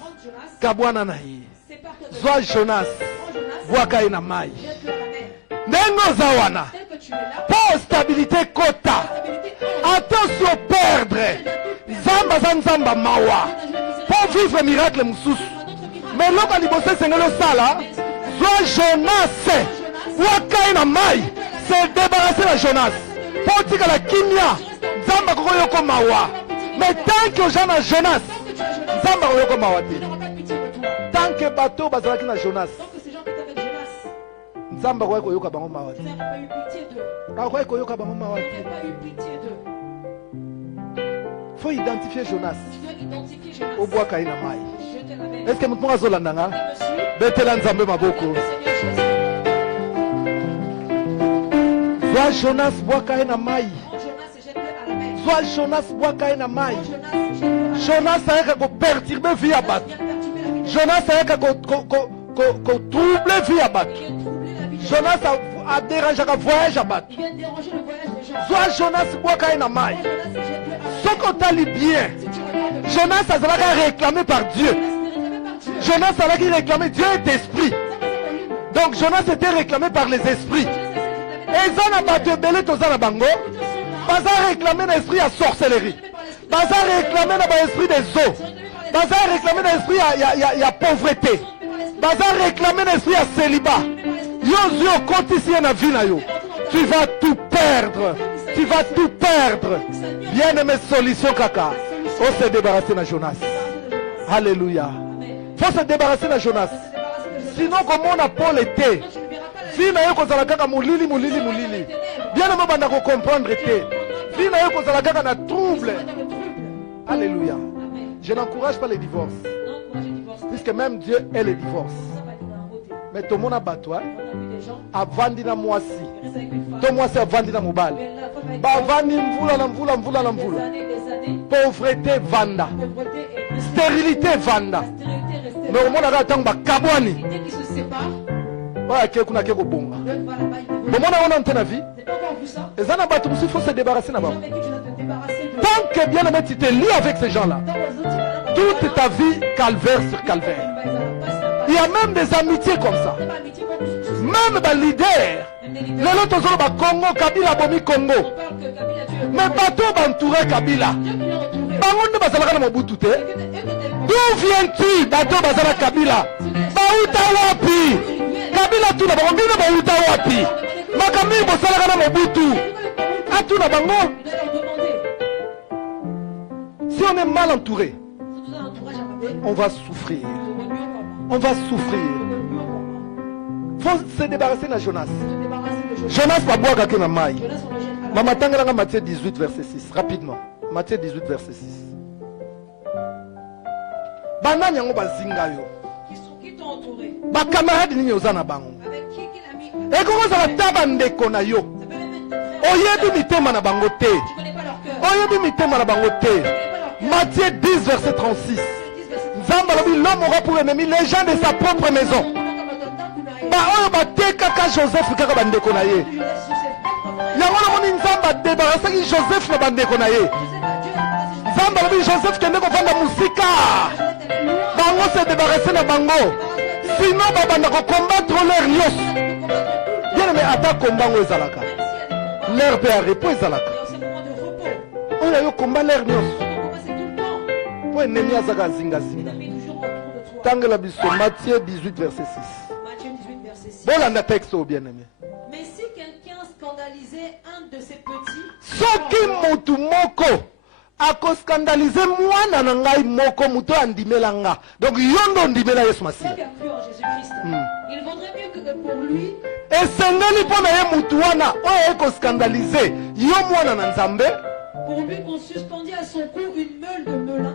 Prends Jonas, kabwana na ye. sépare-toi de Zwa Jonas Prends Jonas, bwaka ye na mai. jette-le à la mer. Ndenge oza wana Tel que tu es là, po stabilité kota. stabilité Attention perdre. Nzamba za nzamba mawa. Po vivre miracle mususu. un autre miracle. Mais loka liboso esengeli osala zwa Jonas bwaka ye na mai. Se débarrasser na Jonas. Po tikala kimia. Nzamba koko yoko mawa. Mais tant que oza na Jonas nzamba koyoko mawa te. Il n'aura pas de pitié de toi. Tant que bato bazalaki na Jonas Tant que ces gens qui étaient avec Jonas, nzamba akoki koyoka bango mawa te. tu n'aurais pas eu pitié d'eux. Akoki koyoka bango mawa Tu te. n'aurais pas eu pitié d'eux. Faut identifier Jonas Tu dois identifier Jonas. obwaka ye na mai. Jeter la mer. Est-ce que moto moko azolanda nga? Il me suit. Betela nzambe maboko. Le Seigneur Jésus. Zwa Jonas bwaka ye na mai. Prends Jonas et jette-le à la mer. Zwa Jonas bwaka ye na mai. Prends Jonas et jette-le à la mer. Jonas ayaka koperturbe vie ya bato. Viens perturber la vie de Jonas ayaka kotrouble vie ya bato. Il vient troubler la vie de Jonas adérangeaka voyage ya bato. Il vient déranger le voyage des gens. Zwa Jonas bwaka ye na mai. Prends Jonas et jette-le à la mer. Soki otali bien Si tu regardes le Jonas azalaka réclamé par Dieu. Jonas était réclamé par Dieu. Jonas azalaki réclamé. Dieu est esprit. Ça, c'est pas lui. Donc Jonas était réclamé par les esprits. Eza na bato ebele toza na bango baza réclamé na esprit ya sorcellerie, baza réclamé na baesprit des eaux, baza réclamé na esprit ya pauvreté, baza réclamé na esprit ya célibat. Yo zwi okotisi ye na vie na yo, tu vas tout perdre, tu vas tout perdre. Bien aimé, solution kaka, faut se débarrasser na Jonas. Alléluia. Faut se débarrasser na Jonas. Sinon comment on a Paul été vie na yo kozala kaka mulili mulili mulili. Bien aimé, banda ko comprendre te. Vie na yo kozala kaka na trouble. Alléluia. Je n'encourage pas les divorces, puisque même Dieu est le divorce. Mais tout le monde a battu. Avandi na mwasi. To mwasi avandi na mobali. Bavandi mvula na mvula mvula na mvula. Pauvreté vanda. Stérilité vanda. Mais au monde a attendu bakabwani. Dès qu'ils se séparent, Voilà qui kuna ke ko bonga. l'autre va là-bas, il veut. Bon mon on a na vie. T'as pas encore vu ça? Et ça n'a pas tout, il faut se débarrasser là-bas. Jamais que tu dois te débarrasser de. Tant que bien aimé tu te lies avec ces gens-là, Tant aux autres, tu vas là, toute ta vie calvaire sur calvaire. Il y a même des amitiés comme ça. Même les leaders. Les autres sont au Congo, Kabila bomi Congo. Mais bateau entouré Kabila. Bango ne bazalaka na Mobutu te. D'où viens-tu, bateau bazala Kabila? Bauta wapi? Kabila tu na bango bino bauta wapi? Makambi bosalaka na Mobutu. Atu na bango. Si on est mal entouré, on va souffrir. On va souffrir. Faut se débarrasser de Jonas. Jonas va boire quelqu'un dans maille. Maman Tangalanga, Matthieu 18 verset 6. Rapidement. Matthieu 18 verset 6. Banani yango bazinga yo. Qui t'ont entouré? Ba camarade ni yoza na bango. Avec qui qu'il a mis? E koko za taba ndeko na yo. Ça peut même être tes frères. Oyebi mitema na bango te. Tu connais pas leur cœur. Oyebi mitema na bango te. Matthieu 10 verset 36. Nzamba lobi l'homme aura pour ennemi les gens de sa propre maison. Ba oyo batekaka Joseph kaka bandeko na ye. Yango na moni Nzamba débarrassaki Joseph na bandeko na ye. Zamba lobi Joseph kende kovanda musika. Bango se débarrasser na bango. Sinon babanda ko combattre leur nyos. Bien mais ata combat ngo ezalaka. L'air peut repos ezalaka. On a eu combat l'air nyos. Pour ennemi azaka zinga zinga. Tangela biso Matthieu 18 verset 6. Bolanda texte au bien-aimé. Mais si quelqu'un scandalisait un de ses petits, soki mutu moko ako scandaliser mwana na ngai moko muto andimela nga. Donc yondo ndimela Yesu Masiya. qui a cru en Jésus-Christ, il vaudrait mieux que pour lui esengeli mpo na ye mutu wana oyo eko scandaliser yo mwana na Nzambe. pour lui qu'on suspendit à son cou une meule de moulin,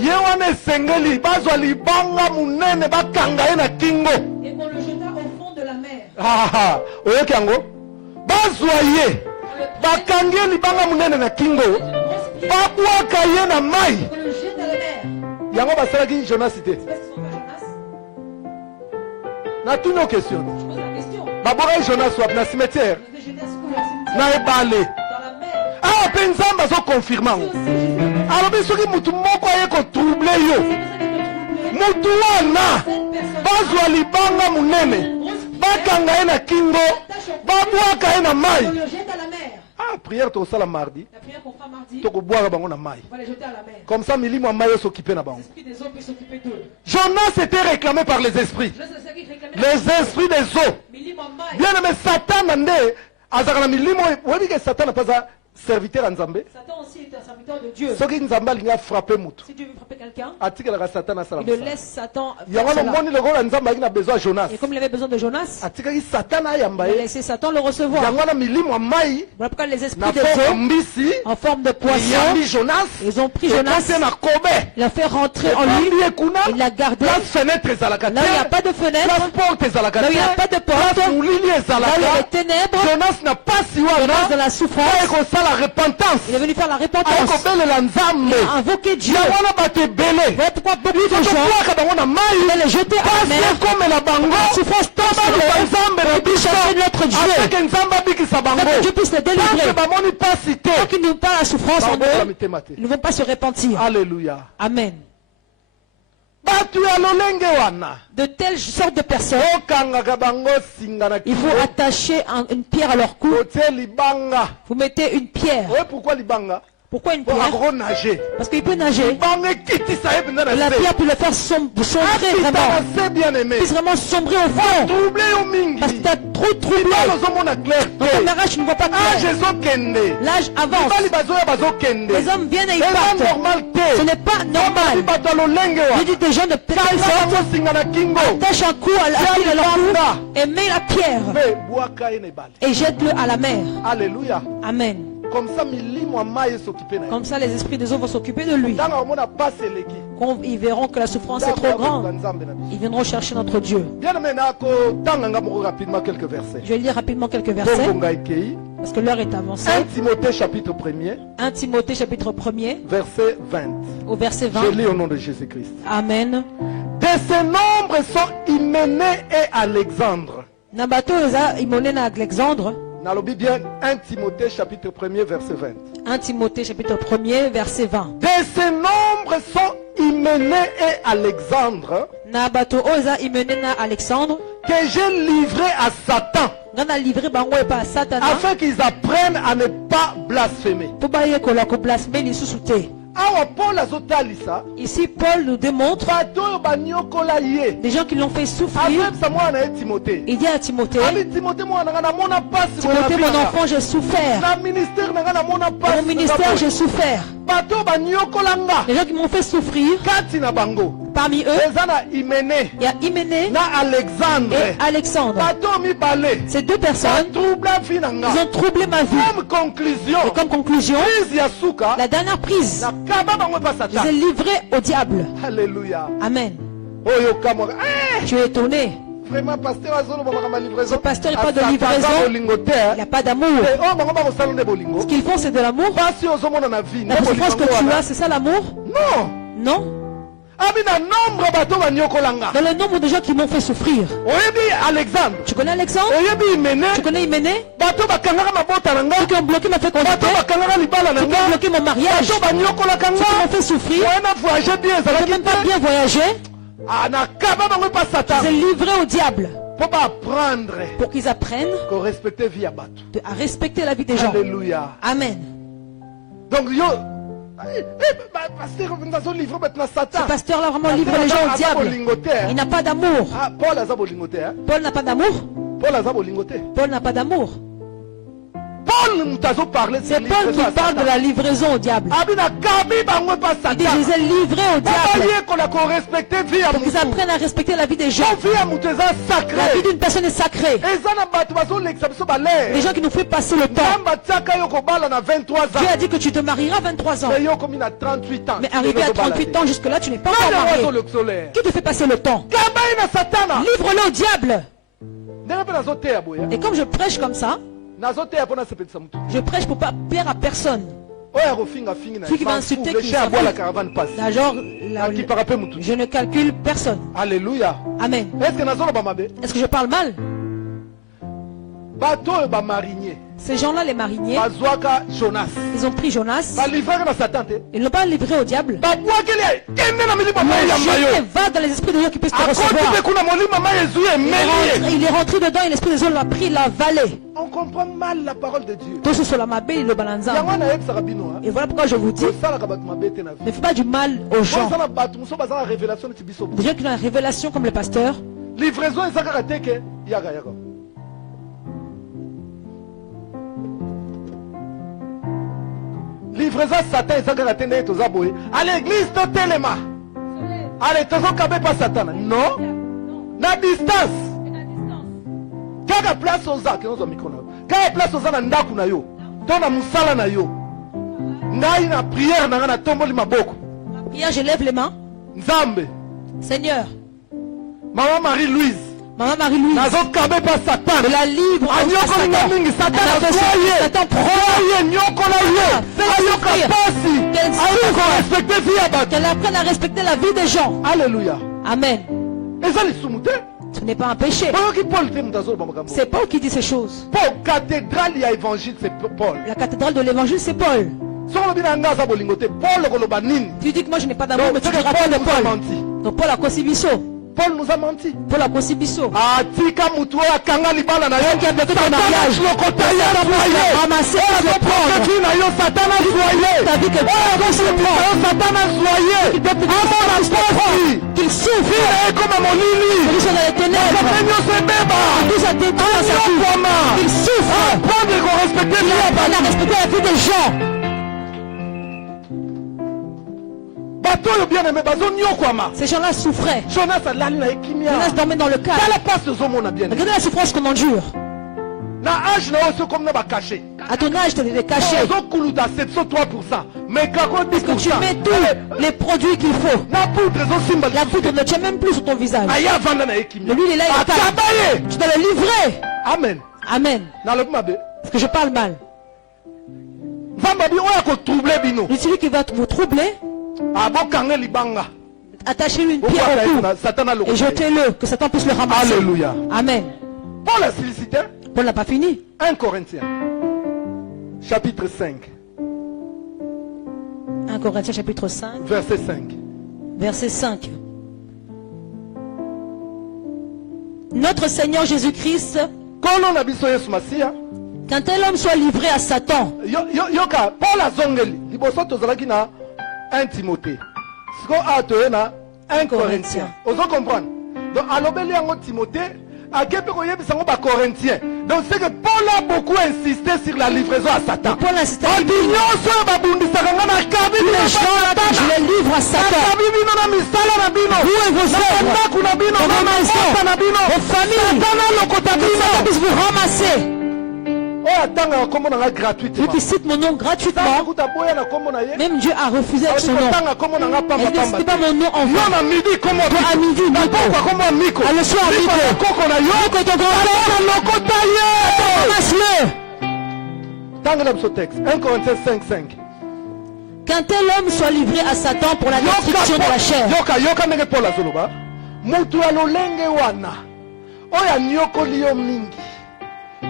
Ye wana esengeli bazwa libanga munene bakanga ye na kingo. et qu'on le jeta au fond de la mer. Ah, oyoki yango bazwa ye bakangi ye libanga munene na kingo babwaka ye na mai Qu'on le jette à la mer. yango basalaki Jonas te. Est-ce qu'ils sont pas Jonas? Na tuni o question Je pose la question. babwaka Jonas wapi na cimetière Je vais jeter à ce cou au cimetière, na ebale. dans la mer. Ah, mpe Nzambe azokonfirme yango. C'est aussi Jésus. alobi soki mutu moko aye kotrouble yo C'est pour ça qu'il peut troubler mutu wana cette personne. bazwa libanga munene bakanga ye na kingo babwaka ye na mai. On le jette à la mer. Ah, prière tokosala mardi La prière qu'on fera mardi, tokobwaka bango na mai. on va les jeter à la mer. Comme ça milimo ya mai esokipe na bango. L'esprit des eaux peut s'occuper d'eux. Jonas était réclamé par les esprits. Je sais ce qui réclamait. Les esprits des eaux. Milima Mai. Bien aimé, Satan nde azaka na milimo oyebi ke Satan pas un serviteur à Nzambe. Satan aussi est un serviteur de Dieu. Soki Nzambe alingi frapper mutu Si Dieu veut frapper quelqu'un, atikelaka Satan asala il le mosala. laisse Satan faire yango cela. nomoni lokola Nzambe ayaki na besoin ya Jonas Et comme il avait besoin de Jonas, atikaki Satan ayamba il a ye laissé Satan le recevoir. yango wana milimo ya mai Voilà pourquoi les na esprits des forme eaux, mbisi en forme de poisson, yambi Jonas ils ont pris Jonas, ekoti na kobe il a fait rentrer en ebambi lui, ye kuna il l'a gardé. place fenêtre ezalaka te Là où il n'y a pas de place fenêtre, porte ezalaka là où il n'y a pas te de porte, place molili là où il y a les ezalaka ténèbres, Jonas na pasi Jonas dans wana la souffrance, ekosala repentance il est venu faire la repentance, akobelela Nzambe il a invoqué Dieu. yango wana bato ebele Voilà pourquoi beaucoup de gens tobwaka bango na mai allaient les jeter à la pasi mer. ekomela bango La souffrance baluka tombe Nzambe na pour chercher notre biso Dieu. afeke Nzambe abikisa bango Pour que Dieu puisse les tanke délivrer. bamoni pasi te Tant qu'ils n'ont pas la souffrance en bakokola eux, mitema te. ils ne vont pas se repentir. Alléluia. Amen. Bato ya lolenge wana De telles sortes de personnes, okangaka bango singa na il faut kingo attacher une pierre à leur cou. kotie libanga. Vous mettez une pierre. Oye pourquoi libanga? Pourquoi une Po pierre? akoko nager. Parce qu'il peut nager. Libanga ekitisa ye penza Et la na se. pierre peut le faire sombrer Akita vraiment. na se bien aimé. Il puisse vraiment sombrer au fond. Trouble yo mingi. Parce que tu as trop troublé. Libanga ozomona clair Dans te. ton mariage, tu ne vois pas Age clair. ezokende. L'âge avance. Mibali bazoya bazokende. Les hommes viennent et ils Eza partent. normal Ce te. n'est pas normal. Bato ya lolenge Je wana. dis des gens de telle Kanga sorte, bango singa na kingo. attache un coup à la pierre à leur cou et mets la pierre Mpe bwaka ye na ebale. et jette-le à la mer. Alléluia. Amen. Comme ça milimo ya mai esokipe na ye. Comme ça, les esprits des eaux vont s'occuper de lui. Ntango omona pasi eleki. Quand ils verront que la souffrance est trop grande, ils viendront chercher notre Dieu. Bien aimé nakotanga nga moko rapidement quelques versets. Je vais lire rapidement quelques versets Bongo ngai kei. parce que l'heure est avancée. 1 Timothée chapitre 1er 1 Timothée chapitre 1er verset 20. au verset Je 20. lis au nom de Jésus-Christ. Amen. De ce nombre sont Hyménée et Alexandre. Nabato eza imone na Alexandre. Nalobi bien 1 Timothée chapitre 1er verset 20. 1 Timothée chapitre 1er verset 20. De ce nombre sont Hyménée et Alexandre Nabato oza imone na Alexandre. que j'ai livré à Satan Ngana livré bango e pa Satana. afin qu'ils apprennent à ne pas blasphémer. Po ba yekola ko blasphémer lisusu te. Awa Paul azotalisa Ici Paul nous démontre bato oyo banyokola ye des gens qui l'ont fait souffrir. avebisa mwana na ye Timothée. Il dit à Timothée, Abi Timothée mwana na nga namona pasi boye na Timothée mon vie na nga. enfant, j'ai souffert. Na ministère na nga namona Dans pasi mon ministère, j'ai souffert. bato oyo banyokola nga Les gens qui m'ont fait souffrir, kati na bango parmi eux, eza na Hyménée il y a Hyménée na Alexandre. et Alexandre. Bato oyo mibale Ces deux personnes, batroubla vie na nga. ils ont troublé ma vie. Comme conclusion Et comme conclusion, prise ya suka la dernière prise, na kaba bango epa je les ai Satan. livrés au diable. Alléluia. Amen. Oyo kamwa Tu es étonné. vraiment pasteur azoloba makambo ya livraison. Ce pasteur n'est pas de Aza- livraison. aza bolingo te. Il n'y a pas d'amour. Eh, oyo bango bakosala nde bolingo. Ce qu'ils font, c'est de l'amour. Pasi ozomona na vie La nde souffrance que bolingo tu wana. as, c'est ça l'amour? Non. Non. Dans le nombre de gens qui m'ont fait souffrir. Alexandre. Tu connais Alexandre? Tu connais Hyménée? Ceux qui ont bloqué ma fécondité. Ceux qui ont bloqué mon mariage. Ceux qui m'ont fait souffrir. Je n'ai même pas bien voyagé. C'est livré au diable. Pour qu'ils apprennent à respecter la vie des gens. Alléluia. Amen. Donc, ce pasteur-là vraiment livre les gens au diable. Il n'a pas d'amour. Paul n'a pas d'amour. Paul n'a pas d'amour. C'est Paul qui parle de la livraison au diable. Il dit, je les ai livrés au diable. Pour qu'ils apprennent à respecter la vie des gens. La vie d'une personne est sacrée. Les gens qui nous font passer le temps. Dieu a dit que tu te marieras à 23 ans. Mais arrivé à 38 ans, jusque-là, tu n'es pas encore marié. Qui te fait passer le temps? Livre-le au diable. Et comme je prêche comme ça, je prêche pour pas plaire à personne. Celui qui va insulter, qui genre, je ne calcule personne. Alléluia. Amen. Est-ce que je parle mal? Ces gens-là, les mariniers, ils ont pris Jonas. Ils ne l'ont pas livré au diable. Va dans les esprits de Dieu qui puissent te recevoir. Il est rentré dedans et l'esprit de Dieu l'a pris, l'a avalé. On comprend mal la parole de Dieu. Et voilà pourquoi je vous dis, ne faites pas du mal aux gens. Des gens qui ont la révélation comme le pasteur. Livraison livraison Satan à l'église de Téléma. Allez, pas Satan. Non. La distance. Quelle place aux arcs, quelle place aux andaku na yo. Dona musala na yo. Ngai na prière na tomboli maboko. Prière, je lève les mains. Nzambe. Seigneur. Maman Marie-Louise. Maman Marie-Louise. De la libre. Satan qu'elle apprenne à respecter la vie des gens. Alléluia. Amen. Ce n'est pas un péché. C'est Paul qui dit ces choses. La cathédrale de l'évangile, c'est Paul. Tu dis que moi je n'ai pas d'amour, mais tu diras pas de Paul. Donc Paul a Kosibiso. Paul nous a menti. Paul a Kosibiso. Tika mutua kanga libala na yo qui a bloqué ton mariage. Ramasser le prendre. Satana soyez. Ta vie que Satana soyez. Qu'il souffre. Comme mon lili. Ils sont dans les ténèbres. Tous à détruire dans sa vie. Qu'il souffre. Apprendre à respecter la vie des gens. Ces gens-là souffraient. Jonas dormait dans le cadre. Regardez la souffrance qu'on endure. À ton âge, tu es caché. Parce que tu mets tous les produits qu'il faut. La poudre ne tient même plus sur ton visage. Mais lui, il est là, il est. Tu dois le livrer. Amen. Amen. Parce que je parle mal. C'est celui qui va vous troubler. Attachez-lui une pierre au cou et jetez-le, que Satan puisse le ramasser. Alléluia. Amen. Paul a sollicité. Paul n'a pas fini. 1 Corinthiens, chapitre 5. 1 Corinthiens, chapitre 5. Verset 5. Verset 5. Notre Seigneur Jésus-Christ, qu'un tel homme soit livré à Satan. Paul a zongeli. 1 Timothée. Ce 1 Corinthiens. Vous comprenez? Donc, à l'obéli en Timothée, à Corinthiens. Donc, c'est que Paul a beaucoup insisté sur la livraison à Satan. Paul a insisté. Je les livre à Satan. Vous et vos œuvres, vos maisons, vos familles, Satan puisse vous ramasser. Lui qui cite mon nom gratuitement, même Dieu a refusé avec son nom. Il ne cite pas mon nom en vain. À midi, Nico. À le soir, Nico. Nico, ton grand-père. Ramasse-le. 1 Corinthiens 5, 5. Qu'un tel homme soit livré à Satan pour la destruction de la chair. Yoka ndenge Paul azoloba. Mutu ya lolenge wana. Oya nyokoli yo mingi.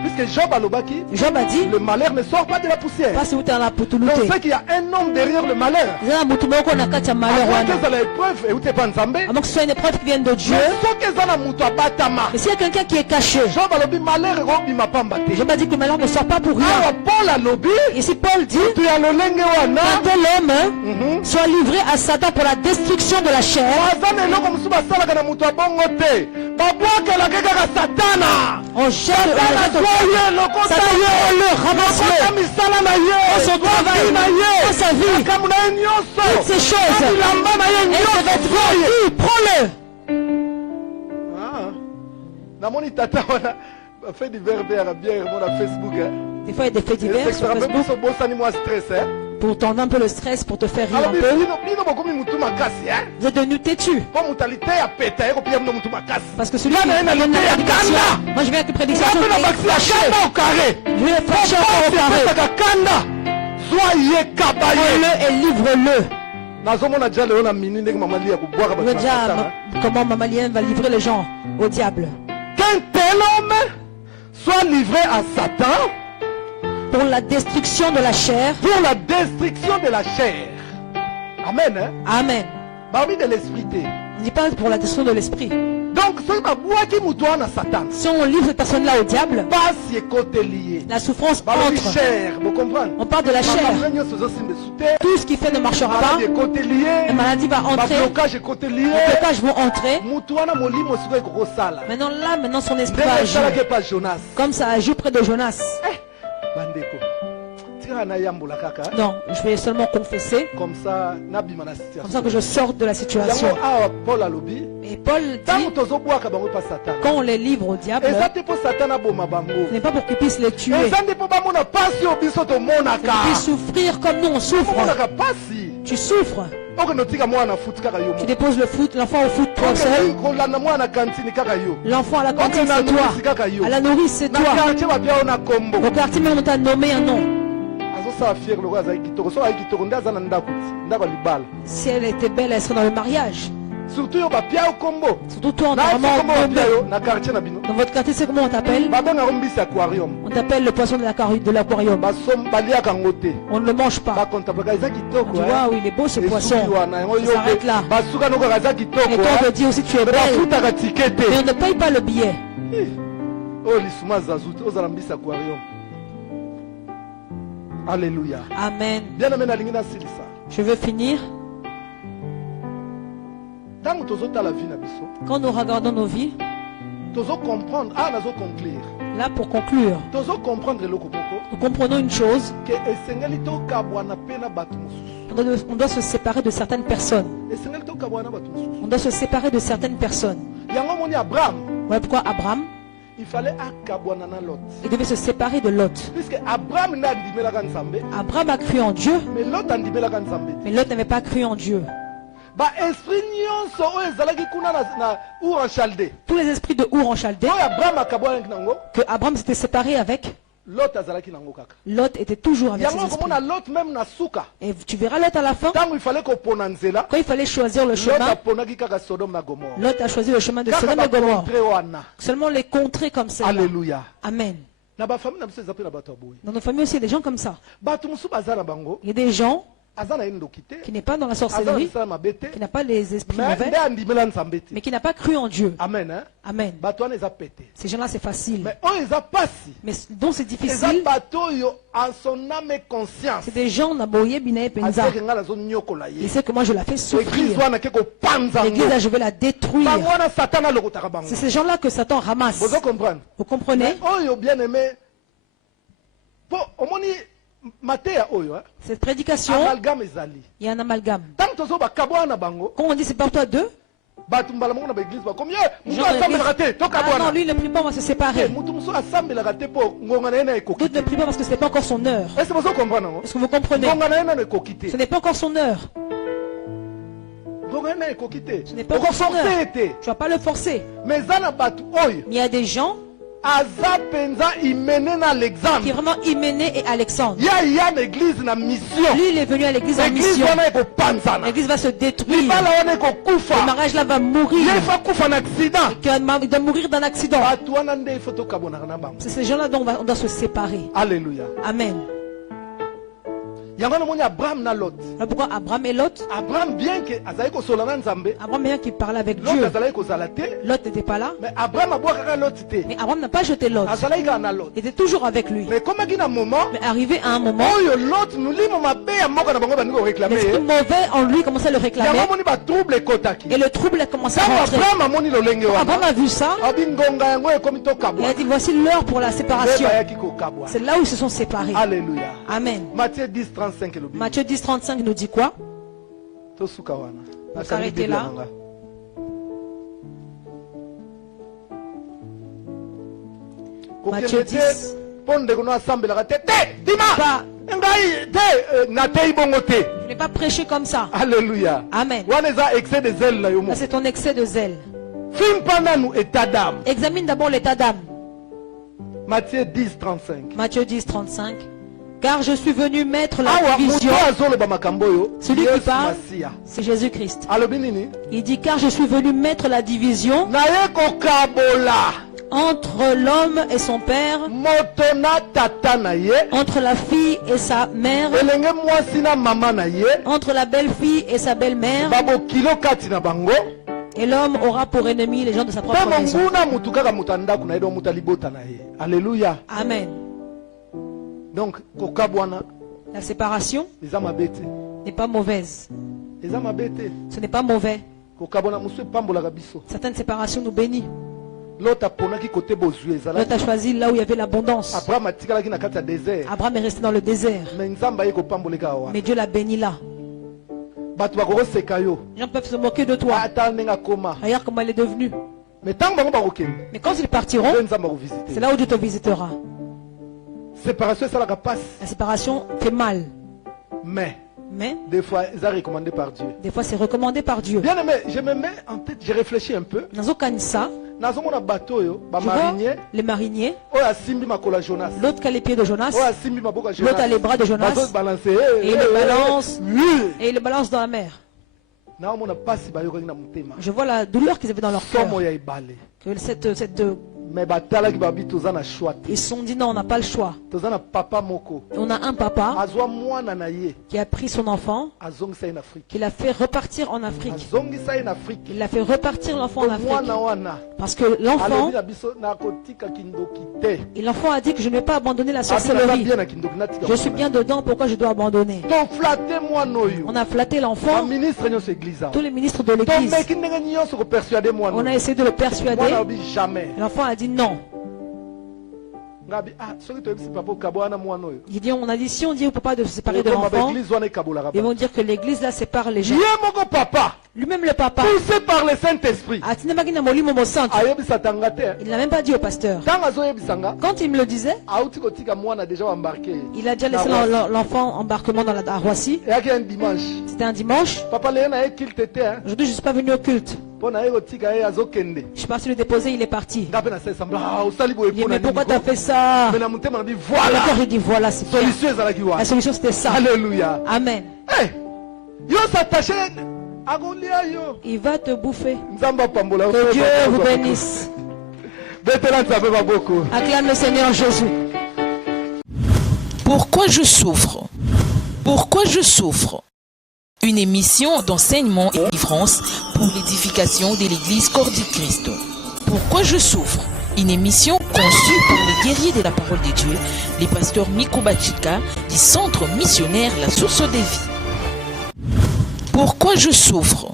Puisque Job a dit, le malheur ne sort pas de la poussière. Donc c'est qu'il y a un homme derrière le malheur. Avant que ce soit une épreuve qui vienne de Dieu. Et s'il y a quelqu'un qui est caché, Job a dit que le malheur ne sort pas pour rien. Et si Paul dit qu'un tel homme soit livré à Satan pour la destruction de la chair, on jette le ramasse-le son travail, sa vie, toutes ces choses, et ses vêtements, prends-le. Des fois il y a des faits divers sur Facebook pour tendre un peu le stress, pour te faire rire un peu. Vous êtes devenu têtu. Parce que celui qui vient avec une prédication, moi je viens avec une prédiction, je vais fâcher encore au carré. Prends-le et livre-le. Déjà comment Mamalien va livrer les gens au diable. Qu'un tel homme soit livré à Satan pour la destruction de la chair. Pour la destruction de la chair. Amen. Hein? Amen. Parmi de l'esprit. On dit pas pour la destruction de l'esprit. Donc, si on livre cette personne-là au diable, la souffrance entre. On parle de la chair. Tout ce qui fait ne marchera pas. La maladie va entrer. Les blocages vont entrer. Maintenant son esprit va agir. Comme ça agit près de Jonas. Non, je vais seulement confesser. Comme ça que je sorte de la situation. Et Paul dit, quand on les livre au diable, ce n'est pas pour qu'ils puissent les tuer. Qu'ils puissent souffrir comme nous on souffre. Tu souffres. Tu déposes l'enfant au foot toi seul. L'enfant à la cantine c'est toi. À la nourrice c'est toi. Au quartier même on t'a nommé un nom. Si elle était belle, elle serait dans le mariage. Surtout toi, dans votre quartier, c'est comment on t'appelle? On t'appelle le poisson de l'aquarium. On ne le mange pas. On dit, waouh, il est beau ce poisson. Ça s'arrête là. Et toi, on te dit aussi, tu es belle. Mais on ne paye pas le billet. Alléluia. Amen. Je veux finir. Quand nous regardons nos vies, là pour conclure, nous comprenons une chose, on doit se séparer de certaines personnes. On doit se séparer de certaines personnes. Voilà pourquoi Abraham, il devait se séparer de Lot. Abraham a cru en Dieu, mais Lot n'avait pas cru en Dieu. Tous les esprits de Our en Chaldée que Abraham s'était séparé avec, Lot était toujours avec ses esprits. Et tu verras Lot à la fin, quand il fallait choisir le chemin, Lot a choisi le chemin de Sodome et Gomorrhe. Seulement les contrer comme ça. Alléluia. Amen. Dans nos familles aussi, il y a des gens comme ça. Il y a des gens qui n'est pas dans la sorcellerie, qui n'a pas les esprits mauvais, mais qui n'a pas cru en Dieu. Amen. Hein? Amen. Ces gens-là, c'est facile. Mais dont c'est difficile, c'est des gens naboye binae penza. Il sait que moi je la fais souffrir. L'église là, je vais la détruire. C'est ces gens-là que Satan ramasse. Vous comprenez? Cette prédication, il y a un amalgame. Quand on dit c'est par toi deux, ah non, lui il ne prie pas, on va se séparer. D'autres ne prient pas parce que ce n'est pas encore son heure. Est-ce que vous comprenez? Ce n'est pas encore son heure. Ce n'est pas encore son heure. Tu ne vas pas le forcer. Mais il y a des gens Aza penza imene na Alexandre. Qui est vraiment Hyménée et Alexandre. Ya l'église na mission. Lui, il est venu à l'église en L'église mission. wana eko panzana. L'église va se détruire. Libala wana eko Le kufa. mariage là va mourir. Il fa kufa na accident. Il doit mourir d'un accident. Batu wana nde ifo tokabonaka na bango. C'est ces gens-là dont on doit se séparer. Alléluia. Amen. Yango na moni Abraham na Lot. Voilà pourquoi Abraham et Lot, Abraham bien que azali ko solana nzambe. Abraham bien qui parlait avec Lot Dieu, azali ko zala te. Lot n'était pas là. Mais Abraham abwaka Lot te. Mais Abraham n'a pas jeté Lot. Azali ka na Lot. Il était toujours avec lui. Mais comme qui na moment Mais arrivé à un moment, oyo Lot nulimo mabe ya moko na bango bandiko réclamer. l'esprit mauvais en lui commençait à le réclamer. Yango moni ba trouble kotaki. Et le trouble a commencé à Quand rentrer. Abraham amoni lolenge wana. Abraham a vu ça. Abi ngonga yango ekomi to Il kabwa. a dit voici l'heure pour la séparation. Bayaki ko kabwa. C'est là où ils se sont séparés. Alléluia. Amen. Matthieu 10:35 lobi. Matthieu 10:35 nous dit quoi? To suka wana. On s'arrêter là. Matthieu 10. Ponde kono asambelaka te dima. Pas, Ngai te na te ibongo te. je n'ai pas prêché comme ça. Alléluia. Amen. Wana eza excès de zèle na yo mo. Ça c'est ton excès de zèle. Film pananu état d'âme. Examine d'abord l'état d'âme. Matthieu 10:35. Matthieu 10:35. Car je suis venu mettre la Awa division. moto azoloba makambo yo. Celui qui Yesu parle, Masia. c'est Jésus-Christ. Alobi nini? Il dit car je suis venu mettre la division Naye kokabola. entre l'homme et son père, Moto na tata na ye. entre la fille et sa mère, Elenge mwasi na mama na ye. entre la belle-fille et sa belle-mère, Babo kilo kati na bango. et l'homme aura pour ennemi les gens de sa propre Tango maison. nguna mutu kaka mutu andako na ye do mutu alibota na ye. Alléluia. Amen. Donc kokabwana La séparation eza mabete. n'est pas mauvaise. Eza mabete. Ce n'est pas mauvais. Kokabwana musu epambolaka biso. Certaines séparations nous bénissent. L'autre aponaki côté bozue ezala. L'autre a choisi là où il y avait l'abondance. Abraham atikalaki na kati ya désert. Abraham est resté dans le désert. Mais nzambe aye kopamboleka awa. Mais Dieu l'a béni là. Bato bakokoseka yo. Les gens peuvent se moquer de toi. Ata ndenge akoma. Regarde comment elle est devenue. Mais tango bango bakokende. Mais quand ils partiront, Nde nzambe c'est akovisite. là où Dieu te visitera. Séparation esalaka passe. La séparation fait mal. Mais Mais des fois eza recommandé par Dieu. des fois c'est recommandé par Dieu. Bien aimé, je me mets en tête, je réfléchis un peu. Nazokanisa, Nazomona bato oyo ba je vois marinier les mariniers, oyo asimbi makolo ya Jonas. l'autre qui a les pieds de Jonas, Oyo asimbi maboko ya Jonas. l'autre a les bras de Jonas, Bazo balancer. et il le balance, Oui. et il le balance dans la mer. Naomona pasi bayokaki na motema. Je vois la douleur qu'ils avaient dans leur cœur. Somo ya ebale. Que Mais batalaki babi toza na choix te. ils se sont dit non, on n'a pas le choix. Toza na papa moko. On a un papa Azwa mwana na ye. qui a pris son enfant, Azongisa ye na Afrique. qui l'a fait repartir en Afrique. Azongisa ye na Afrique. Il l'a fait repartir l'enfant en Po Afrique. mwana wana. Parce que l'enfant, Alobi na biso na kotika kindoki te. et l'enfant a dit que je ne vais pas abandonner la Abi naza sorcellerie. bien na kindoki natika. Je suis bien dedans, pourquoi je dois abandonner? To flatter mwana oyo. On a flatté Ba l'enfant, ministre nyonso église. tous les ministres de To l'église. meki ndenge nyonso ko persuader mwana. On a essayé de le persuader. Mwana obi jamais. L'enfant a dit non. Ngabi soki to ebisi papa kabwana mwana oyo. Il dit, on a dit, si on dit au papa de se séparer de Ba l'enfant, église wana ekabolaka. ils vont dire que l'église là sépare les gens. Ye moko papa. Lui-même le papa, Poussé par le Saint-Esprit. Atinemaki na molimo mo santo. Ayebisa tanga te. Il n'a même pas dit au pasteur. Tanga azoyebisanga. Quand il me le disait, Auti kotika mwana déjà embarqué. il a déjà laissé l'enfant embarquement dans la à Roissy. Et un dimanche. C'était un dimanche. Papa le na ekil tete hein. Aujourd'hui, je ne suis pas venu au culte. Pona ye kotika ye azokende. Je suis parti le déposer, il est parti. Ngape na sasa mbla osali boye Il dit, pona. mais pourquoi tu as fait ça? Mais na mutema na bi Le voilà. cœur, il dit, voilà, c'est bien. Solution ezalaki La wa. solution, c'était ça. Alléluia. Amen. Eh. Yo s'attacher agolia yo. Il va te bouffer. Nzamba pambola. Que Dieu vous bénisse. Betela nzambe baboko. Acclame le Seigneur Jésus. Pourquoi je souffre? Pourquoi je souffre? Une émission d'enseignement et de délivrance pour l'édification de l'Église Corps du Christ. Pourquoi je souffre? Une émission conçue pour les guerriers de la parole de Dieu, les pasteurs Miko Bachika du centre missionnaire La Source des Vies. Pourquoi je souffre?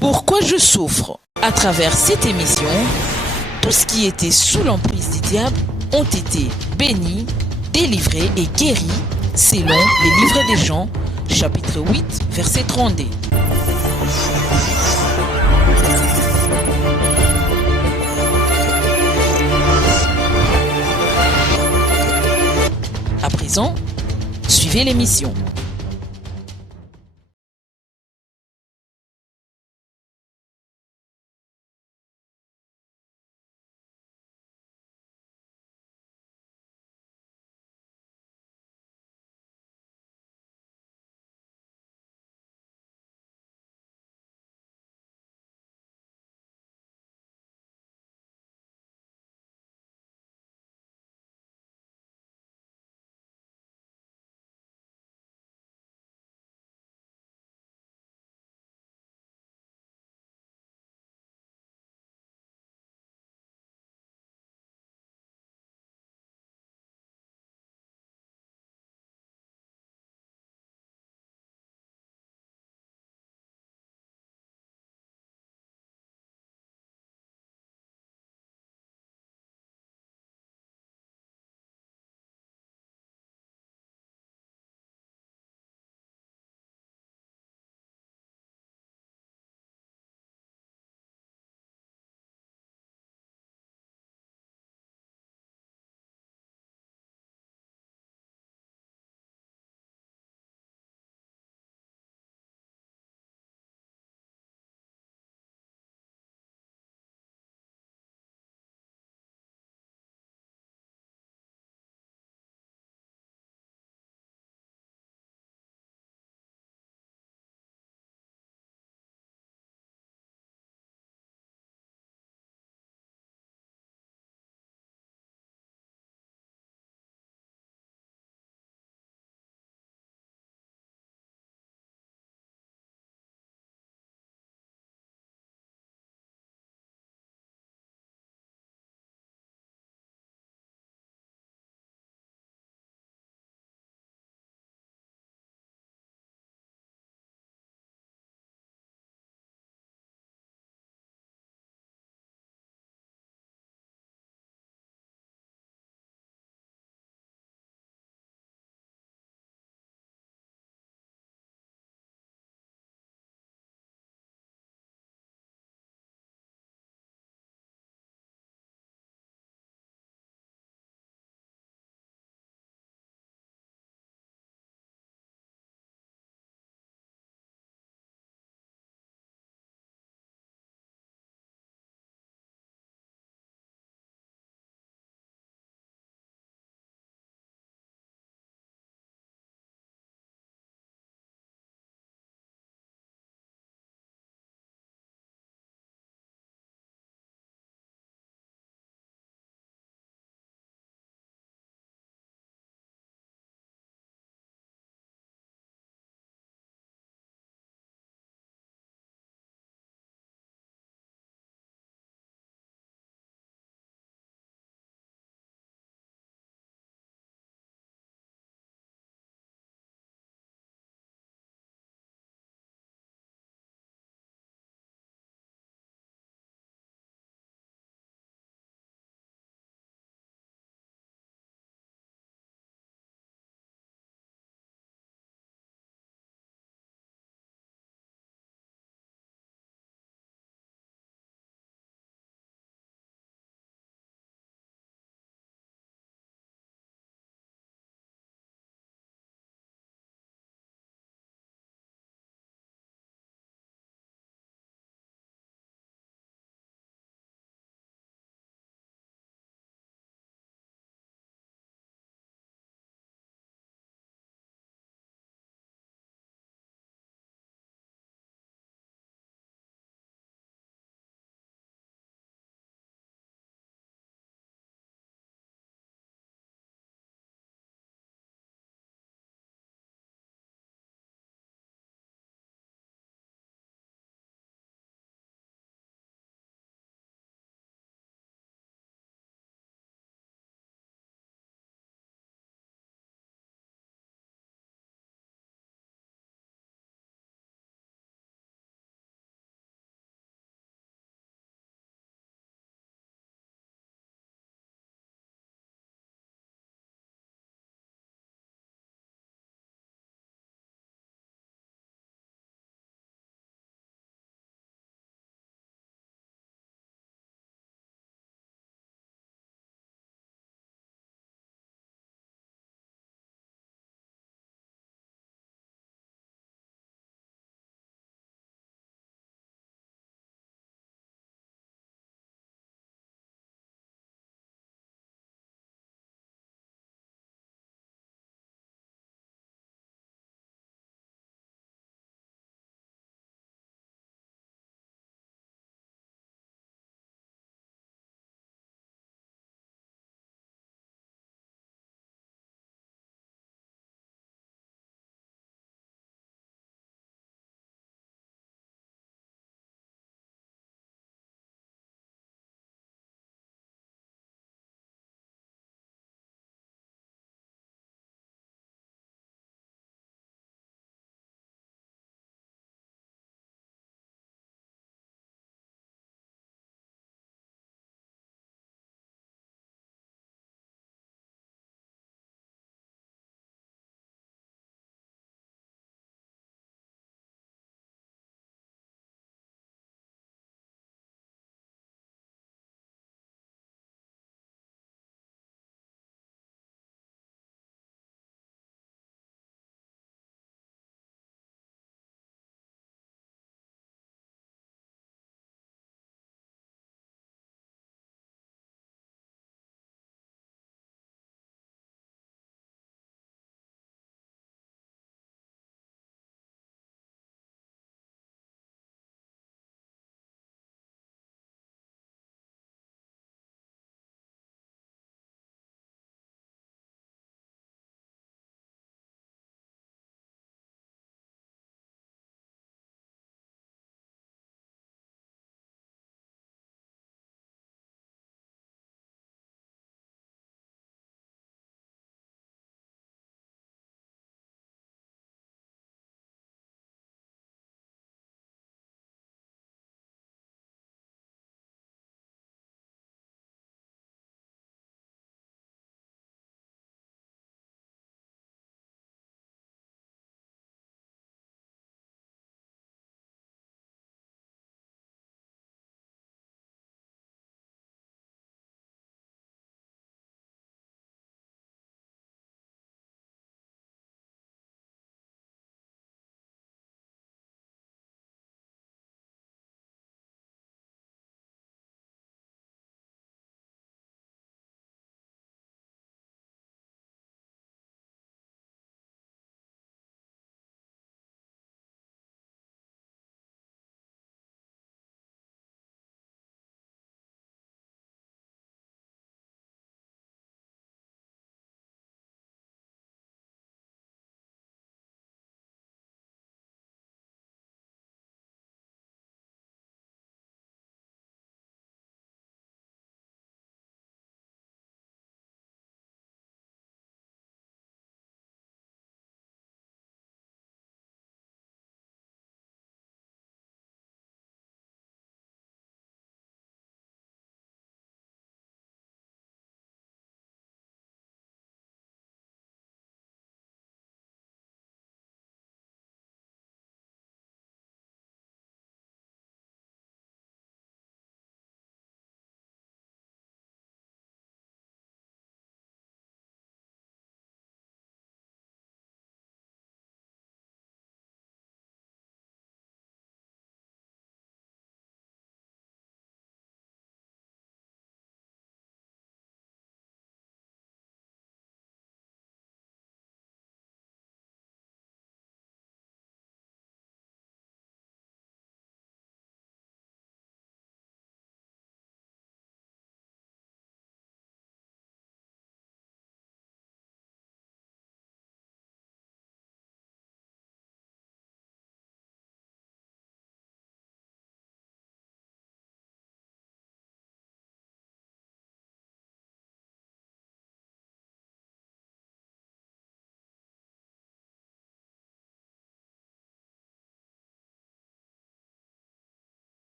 Pourquoi je souffre? À travers cette émission, tout ce qui était sous l'emprise du diable ont été bénis, délivrés et guéris selon les livres des Jean, chapitre 8, verset 32. À présent, suivez l'émission.